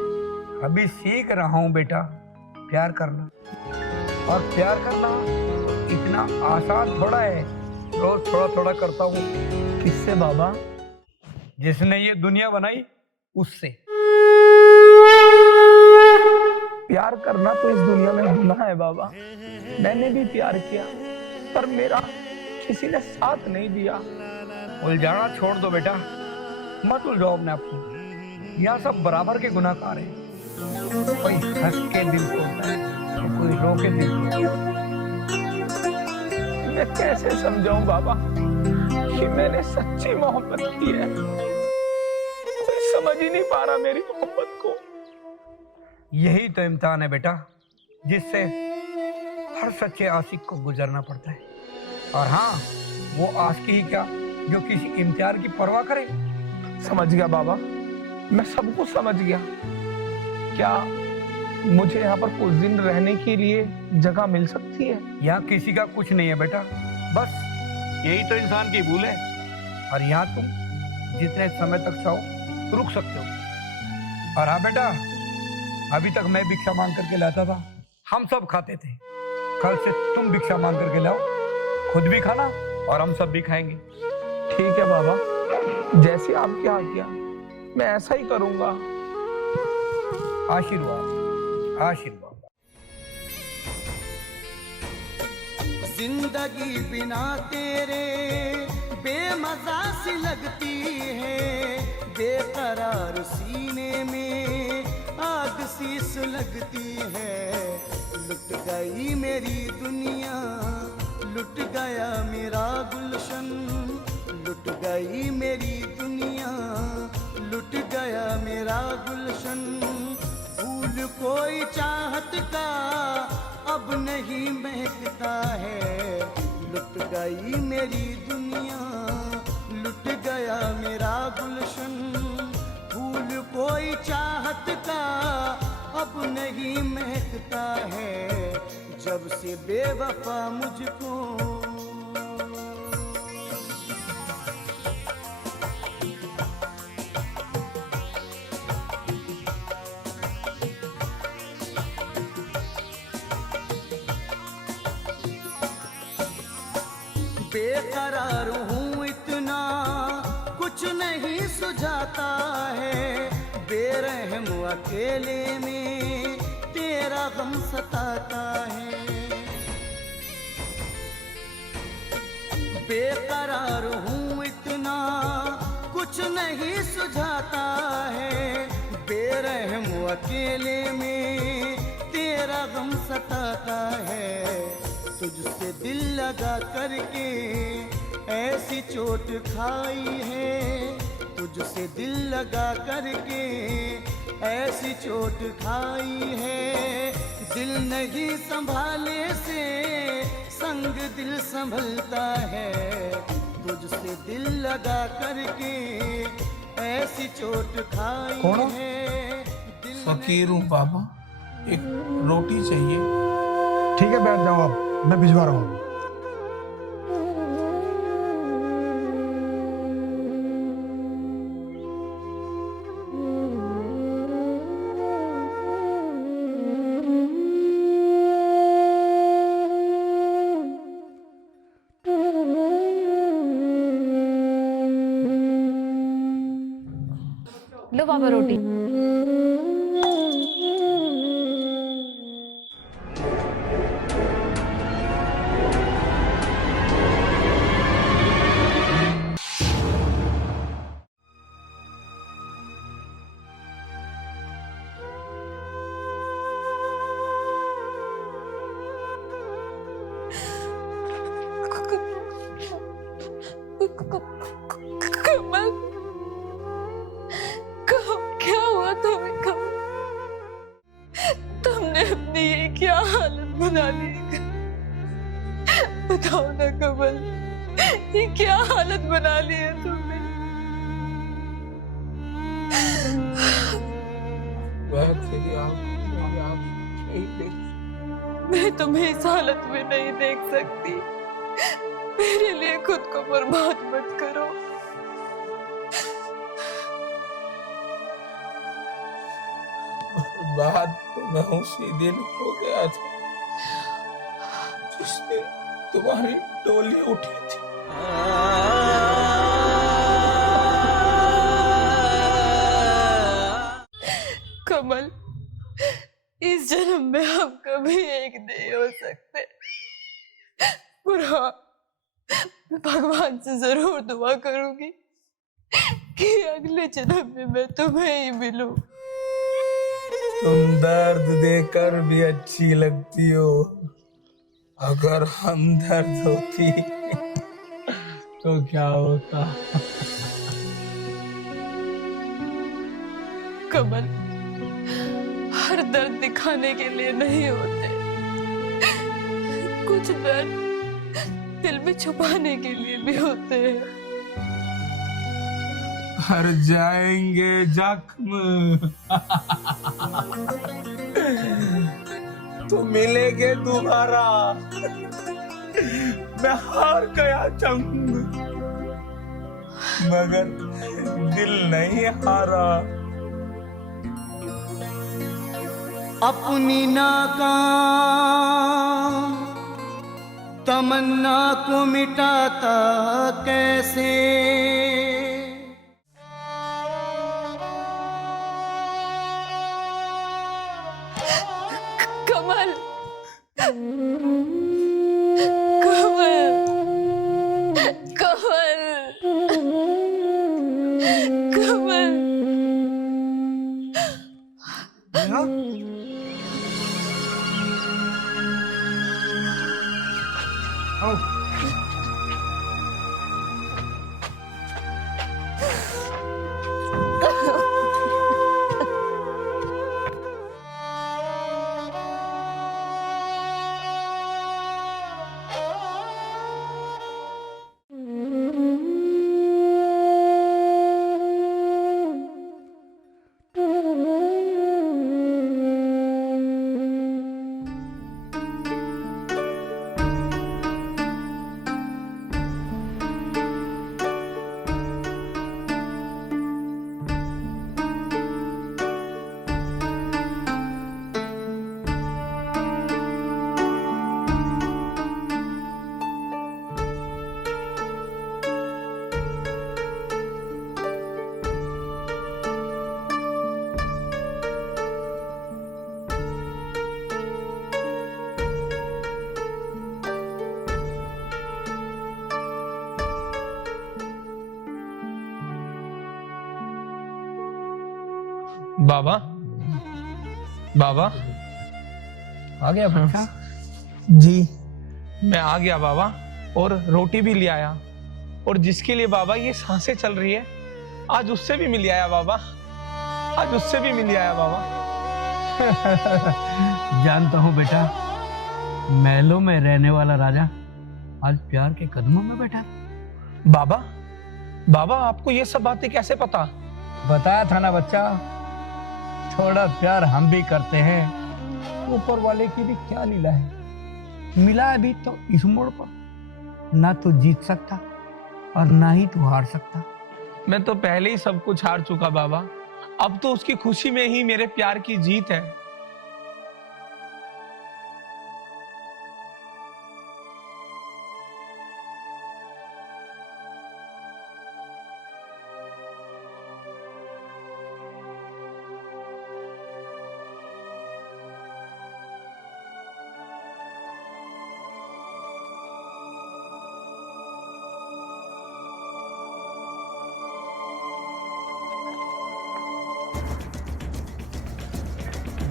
अभी सीख रहा हूँ बेटा प्यार करना, और प्यार करना इतना आसान थोड़ा है। रोज थोड़ा थोड़ा करता हूँ। किससे बाबा? जिसने ये दुनिया बनाई उससे। प्यार करना तो इस दुनिया में गुनाह है बाबा। मैंने भी प्यार किया पर मेरा किसी ने साथ नहीं दिया। उलझाना छोड़ दो बेटा, मत उलझाओ अपने आप को। यहाँ सब बराबर के गुनाहगार हैं। कोई हंस के दिल तोड़ता है तो कोई रो के दिल तोड़ता है। मैं कैसे समझाऊं बाबा कि मैंने सच्ची मोहब्बत की है? कोई समझ ही नहीं पा रहा मेरी मोहब्बत को। यही तो इम्तिहान है बेटा, जिससे हर सच्चे आशिक को गुजरना पड़ता है। और हाँ, वो आशिक ही क्या जो किसी इम्तिहान की परवाह करे। समझ गया बाबा, मैं सब कुछ समझ गया। क्या मुझे यहाँ पर कुछ दिन रहने के लिए जगह मिल सकती है? यहाँ किसी का कुछ नहीं है बेटा, बस यही तो इंसान की भूल है। और यहाँ तुम जितने समय तक चाहो रुक सकते हो। और हाँ बेटा, अभी तक मैं भिक्षा मांग करके लाता था, हम सब खाते थे। कल से तुम भिक्षा मांग करके लाओ, खुद भी खाना और हम सब भी खाएंगे। ठीक है बाबा, जैसे आपकी आज्ञा मैं ऐसा ही करूंगा। आशीर्वाद आशीर्वाद। जिंदगी बिना तेरे बेमजा सी लगती है, बेकरार सीने में आग सी सुलगती है। लुट गई मेरी दुनिया, लुट गया मेरा गुलशन, लुट गई मेरी दुनिया, लुट गया मेरा गुलशन। फूल कोई चाहत का अब नहीं महकता है, लुट गई मेरी दुनिया, लुट गया मेरा गुलशन। फूल कोई चाहत का अब नहीं महकता है, जब से बेवफा मुझको बेकरार हूँ इतना कुछ नहीं सुझाता है, बेरहम अकेले में तेरा गम सताता है। बेकरार हूँ इतना कुछ नहीं सुझाता है, बेरहम अकेले में तेरा गम सताता है। तुझसे दिल लगा करके ऐसी चोट खाई है, तुझसे दिल लगा करके ऐसी चोट खाई है। दिल नहीं संभाले से संग दिल संभलता है, तुझसे दिल लगा करके ऐसी चोट खाई है। फकीर हूँ बाबा, एक रोटी चाहिए। ठीक है, बैठ जाओ आप, मैं भिजवा रहा हूँ। लो बाबा रोटी। कमल, क्या हुआ तुम्हें कमल? तुमने अपनी ये क्या हालत बना ली? बताओ ना कमल, ये क्या हालत बना ली है तुमने? मैं तुम्हें इस हालत में नहीं देख सकती। मेरे लिए खुद को बर्बाद मत करो। बर्बाद तो मैं उसी दिन हो गया था जिस दिन तुम्हारी डोली उठी थी। कमल, इस जन्म में हम कभी एक नहीं हो सकते, पर हाँ, मैं भगवान से जरूर दुआ करूंगी कि अगले जन्म में मैं तुम्हें ही मिलूं। तुम दर्द देकर भी अच्छी लगती हो, अगर हमदर्द होती तो क्या होता। कमल, हर दर्द दिखाने के लिए नहीं होते, कुछ दर्द दिल में छुपाने के लिए भी होते हैं। हर जाएंगे जख्म तो मिलेंगे दोबारा। मैं हार गया जंग, मगर दिल नहीं हारा। अपनी नाकाम तमन्ना को मिटाता कैसे, कमल, कमल, कमल, कमल। बाबा, बाबा आ गया बेटा? जी मैं आ गया बाबा, और रोटी भी ले आया, और जिसके लिए बाबा ये सांसें चल रही है आज उससे भी मिल आया बाबा, आज उससे भी मिल आया बाबा। जानता हूँ बेटा, महलों में रहने वाला राजा आज प्यार के कदमों में बैठा। बाबा, बाबा आपको ये सब बातें कैसे पता? बताया था ना बच्चा, थोड़ा प्यार हम भी करते हैं, ऊपर वाले की भी क्या लीला है। मिला अभी तो इस मोड़ पर, ना तो जीत सकता और ना ही तू हार सकता। मैं तो पहले ही सब कुछ हार चुका बाबा, अब तो उसकी खुशी में ही मेरे प्यार की जीत है।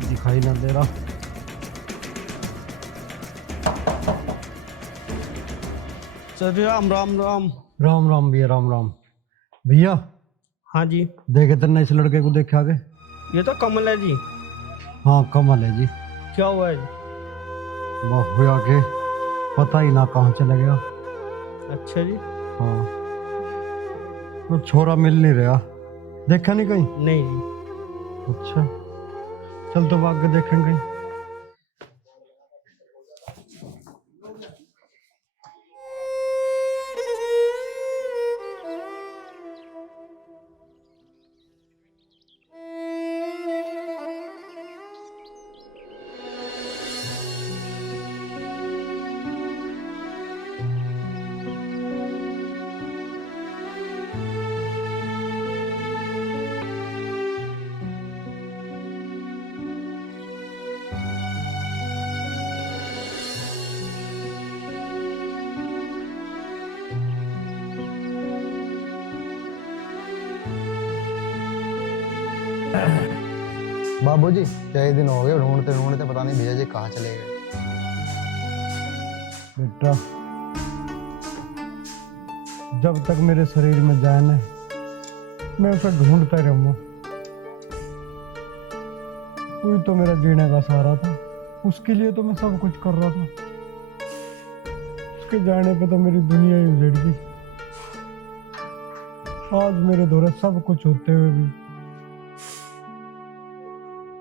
दिखाई ना दे रहा। सर राम राम राम। राम राम भैया, राम राम भैया। हाँ जी। देखे तेने इस लड़के को देखा आगे? ये तो कमल है जी। हाँ कमल है जी। क्या हुआ है? वो हुआ के पता ही ना कहाँ चला गया। अच्छा जी। हाँ वो छोरा मिल नहीं रहा, देखा नहीं कहीं? नहीं जी। अच्छा चल तो आगे देखेंगे। बाबूजी कई दिन हो गए ढूंढते ढूंढते, पता नहीं भैया जी कहाँ चले गए। बेटा जब तक मेरे शरीर में जान है मैं उसे ढूंढता रहूंगा। कोई तो मेरा जीने का सहारा था, उसके लिए तो मैं सब कुछ कर रहा था। उसके जाने पे तो मेरी दुनिया ही उजड़ गई। आज मेरे दौरे सब कुछ होते हुए भी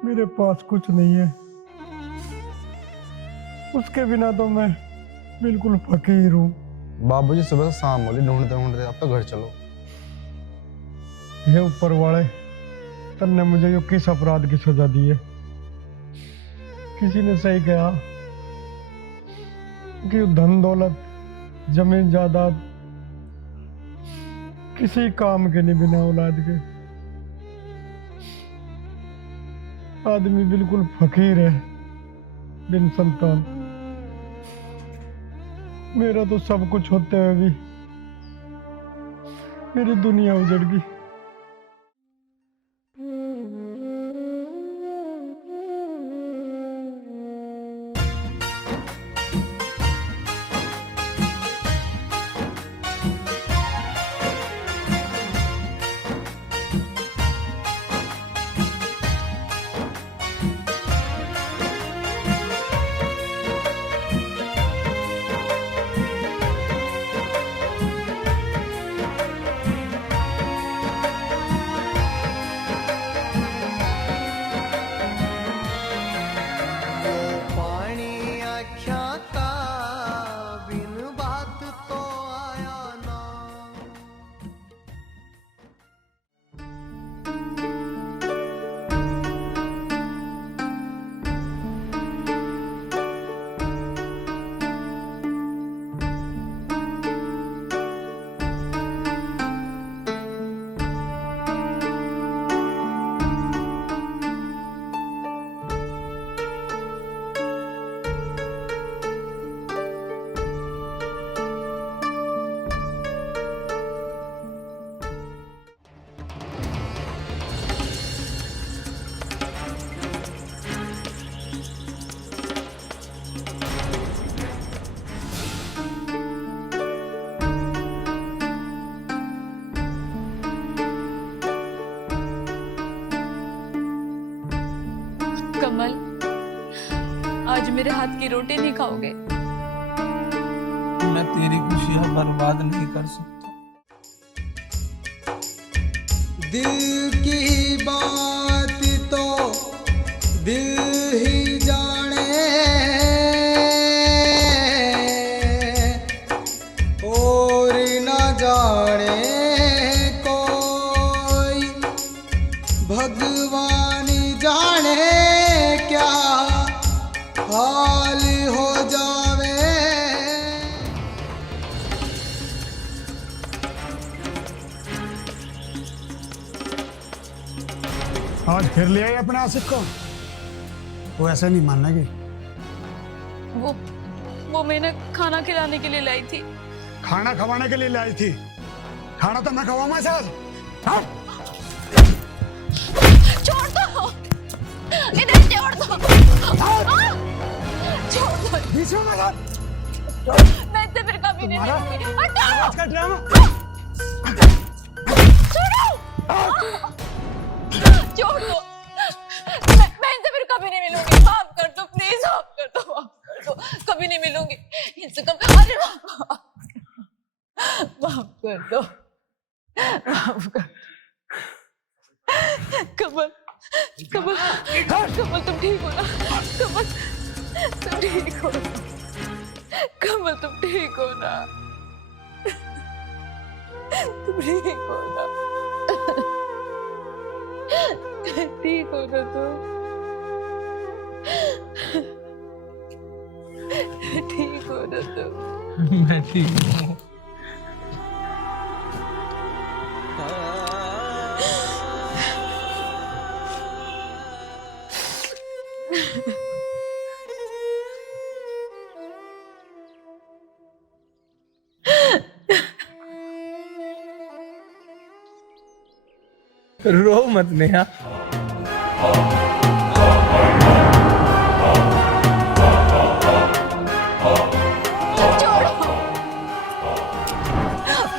मेरे पास कुछ नहीं है। उसके बिना तो मैं बिल्कुल फकीर हूँ। बाबूजी सुबह से शाम बोली ढूंढते ढूंढते, अब तो घर चलो। हे ऊपर वाले, तन्ने मुझे यो किस अपराध की सजा दी है? किसी ने सही कहा कि धन दौलत जमीन जायदाद किसी काम के नहीं, बिना औलाद के आदमी बिल्कुल फकीर है, बिन संतान। मेरा तो सब कुछ होते हुए भी मेरी दुनिया उजड़ गई। आज मेरे हाथ की रोटी नहीं खाओगे? मैं तेरी खुशियां बर्बाद नहीं कर सकता। दिल की बात तो दिल ही जाने, और न जाने कोई, भगवान जाने क्या हाल हो जावे। आज फिर ले आई अपने आसिफ को। वो ऐसा नहीं मानना जी। वो मैंने खाना खिलाने के लिए लाई थी। खाना खवाने के लिए लाई थी। खाना तो मैं खवाऊंगा सर। छोड़ दो, इधर छोड़ दो, छोड़ दो। बीच में मत। मैं इससे फिर कभी नहीं मिलूंगी। हटाओ। आज का ड्रामा। छोड़ दो। मैं इनसे फिर कभी नहीं मिलूंगी। माफ कर दो प्लीज, माफ कर दो, माफ कर दो। कभी नहीं मिलूंगी इनसे कभी। अरे माफ कर दो, माफ कर। कमल, कमल, कमल तुम ठीक हो ना? कमल तुम ठीक हो ना? कमल तुम ठीक हो ना? तुम ठीक हो ना? ठीक हो ना तुम? ठीक हो ना तुम? मैं ठीक हूँ। रो मत नेहा।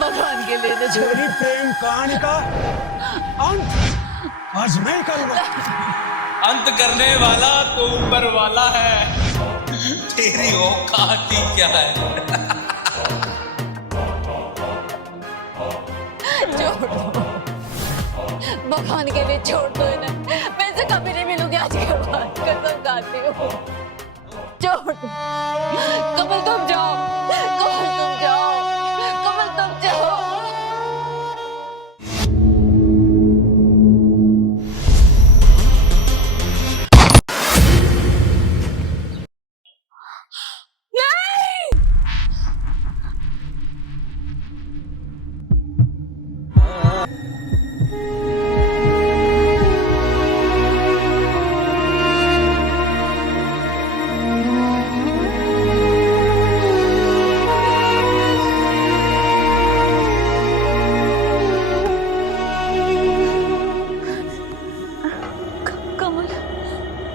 भगवान के लिए तो छोड़। तेरी प्रेम कहानी का अंत आज मैं करूंगा। अंत करने वाला तो ऊपर वाला है, तेरी औकात ही क्या है। छोड़ दो, भगवान के लिए छोड़ दो इन्हें। मैं इनसे कभी नहीं मिलूंगी आज के बाद, कसम खाती हूँ। छोड़ दो। कमल तुम जाओ, कमल तुम जाओ, कमल तुम जाओ। कमल,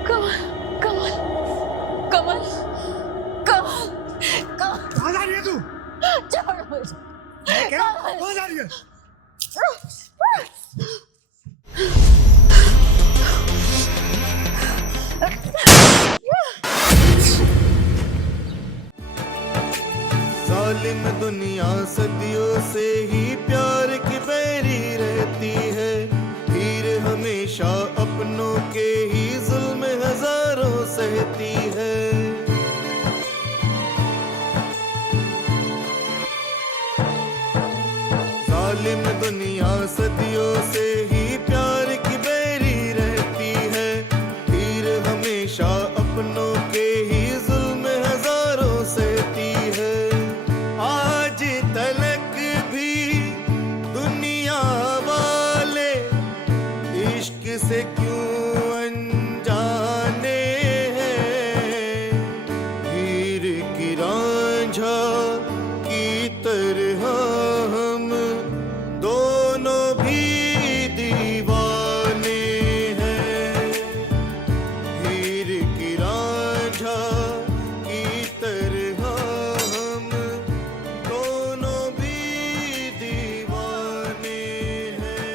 कमल, कमल, कमल, कमल, कमल। कहाँ जा रही है तू? छोड़ मुझे। क्या? कहाँ जा रही है? जालिम दुनिया सदियों से ही प्यार की बैरी रहती है। हीर हमेशा अपनों के ही जुल्म हजारों सहती है। जालिम दुनिया सदियों से ही प्यार की बैरी रहती है। हीर हमेशा अपनों के ही जुल्म हजारों सहती है। आज तलक भी दुनिया वाले इश्क से क्यों अनजाने हैं। हीर की रांझा की तरह हम दोनों भी दीवाने हैं। हीर की रांझा की तरह हम दोनों भी दीवाने हैं।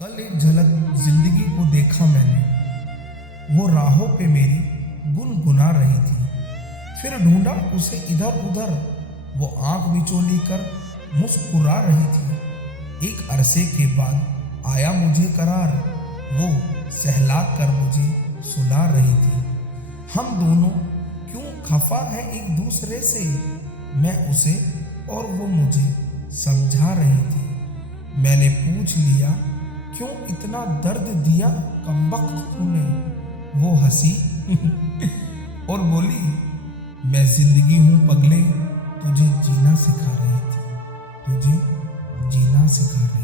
कल एक झलक जिंदगी को देखा मैंने, वो राहों पे मेरी गुनगुना रही थी। फिर ढूंढा उसे इधर उधर, वो आंख बिचौली कर मुस्कुरा रही थी। एक अरसे के बाद आया मुझे करार, वो सहला कर मुझे सुला रही थी। हम दोनों क्यों खफा है एक दूसरे से, मैं उसे और वो मुझे समझा रही थी। मैंने पूछ लिया क्यों इतना दर्द दिया कमबख्त तूने, वो हंसी और बोली मैं जिंदगी हूं पगले, तुझे जीना सिखा रही थी, तुझे जीना सिखा रही थी।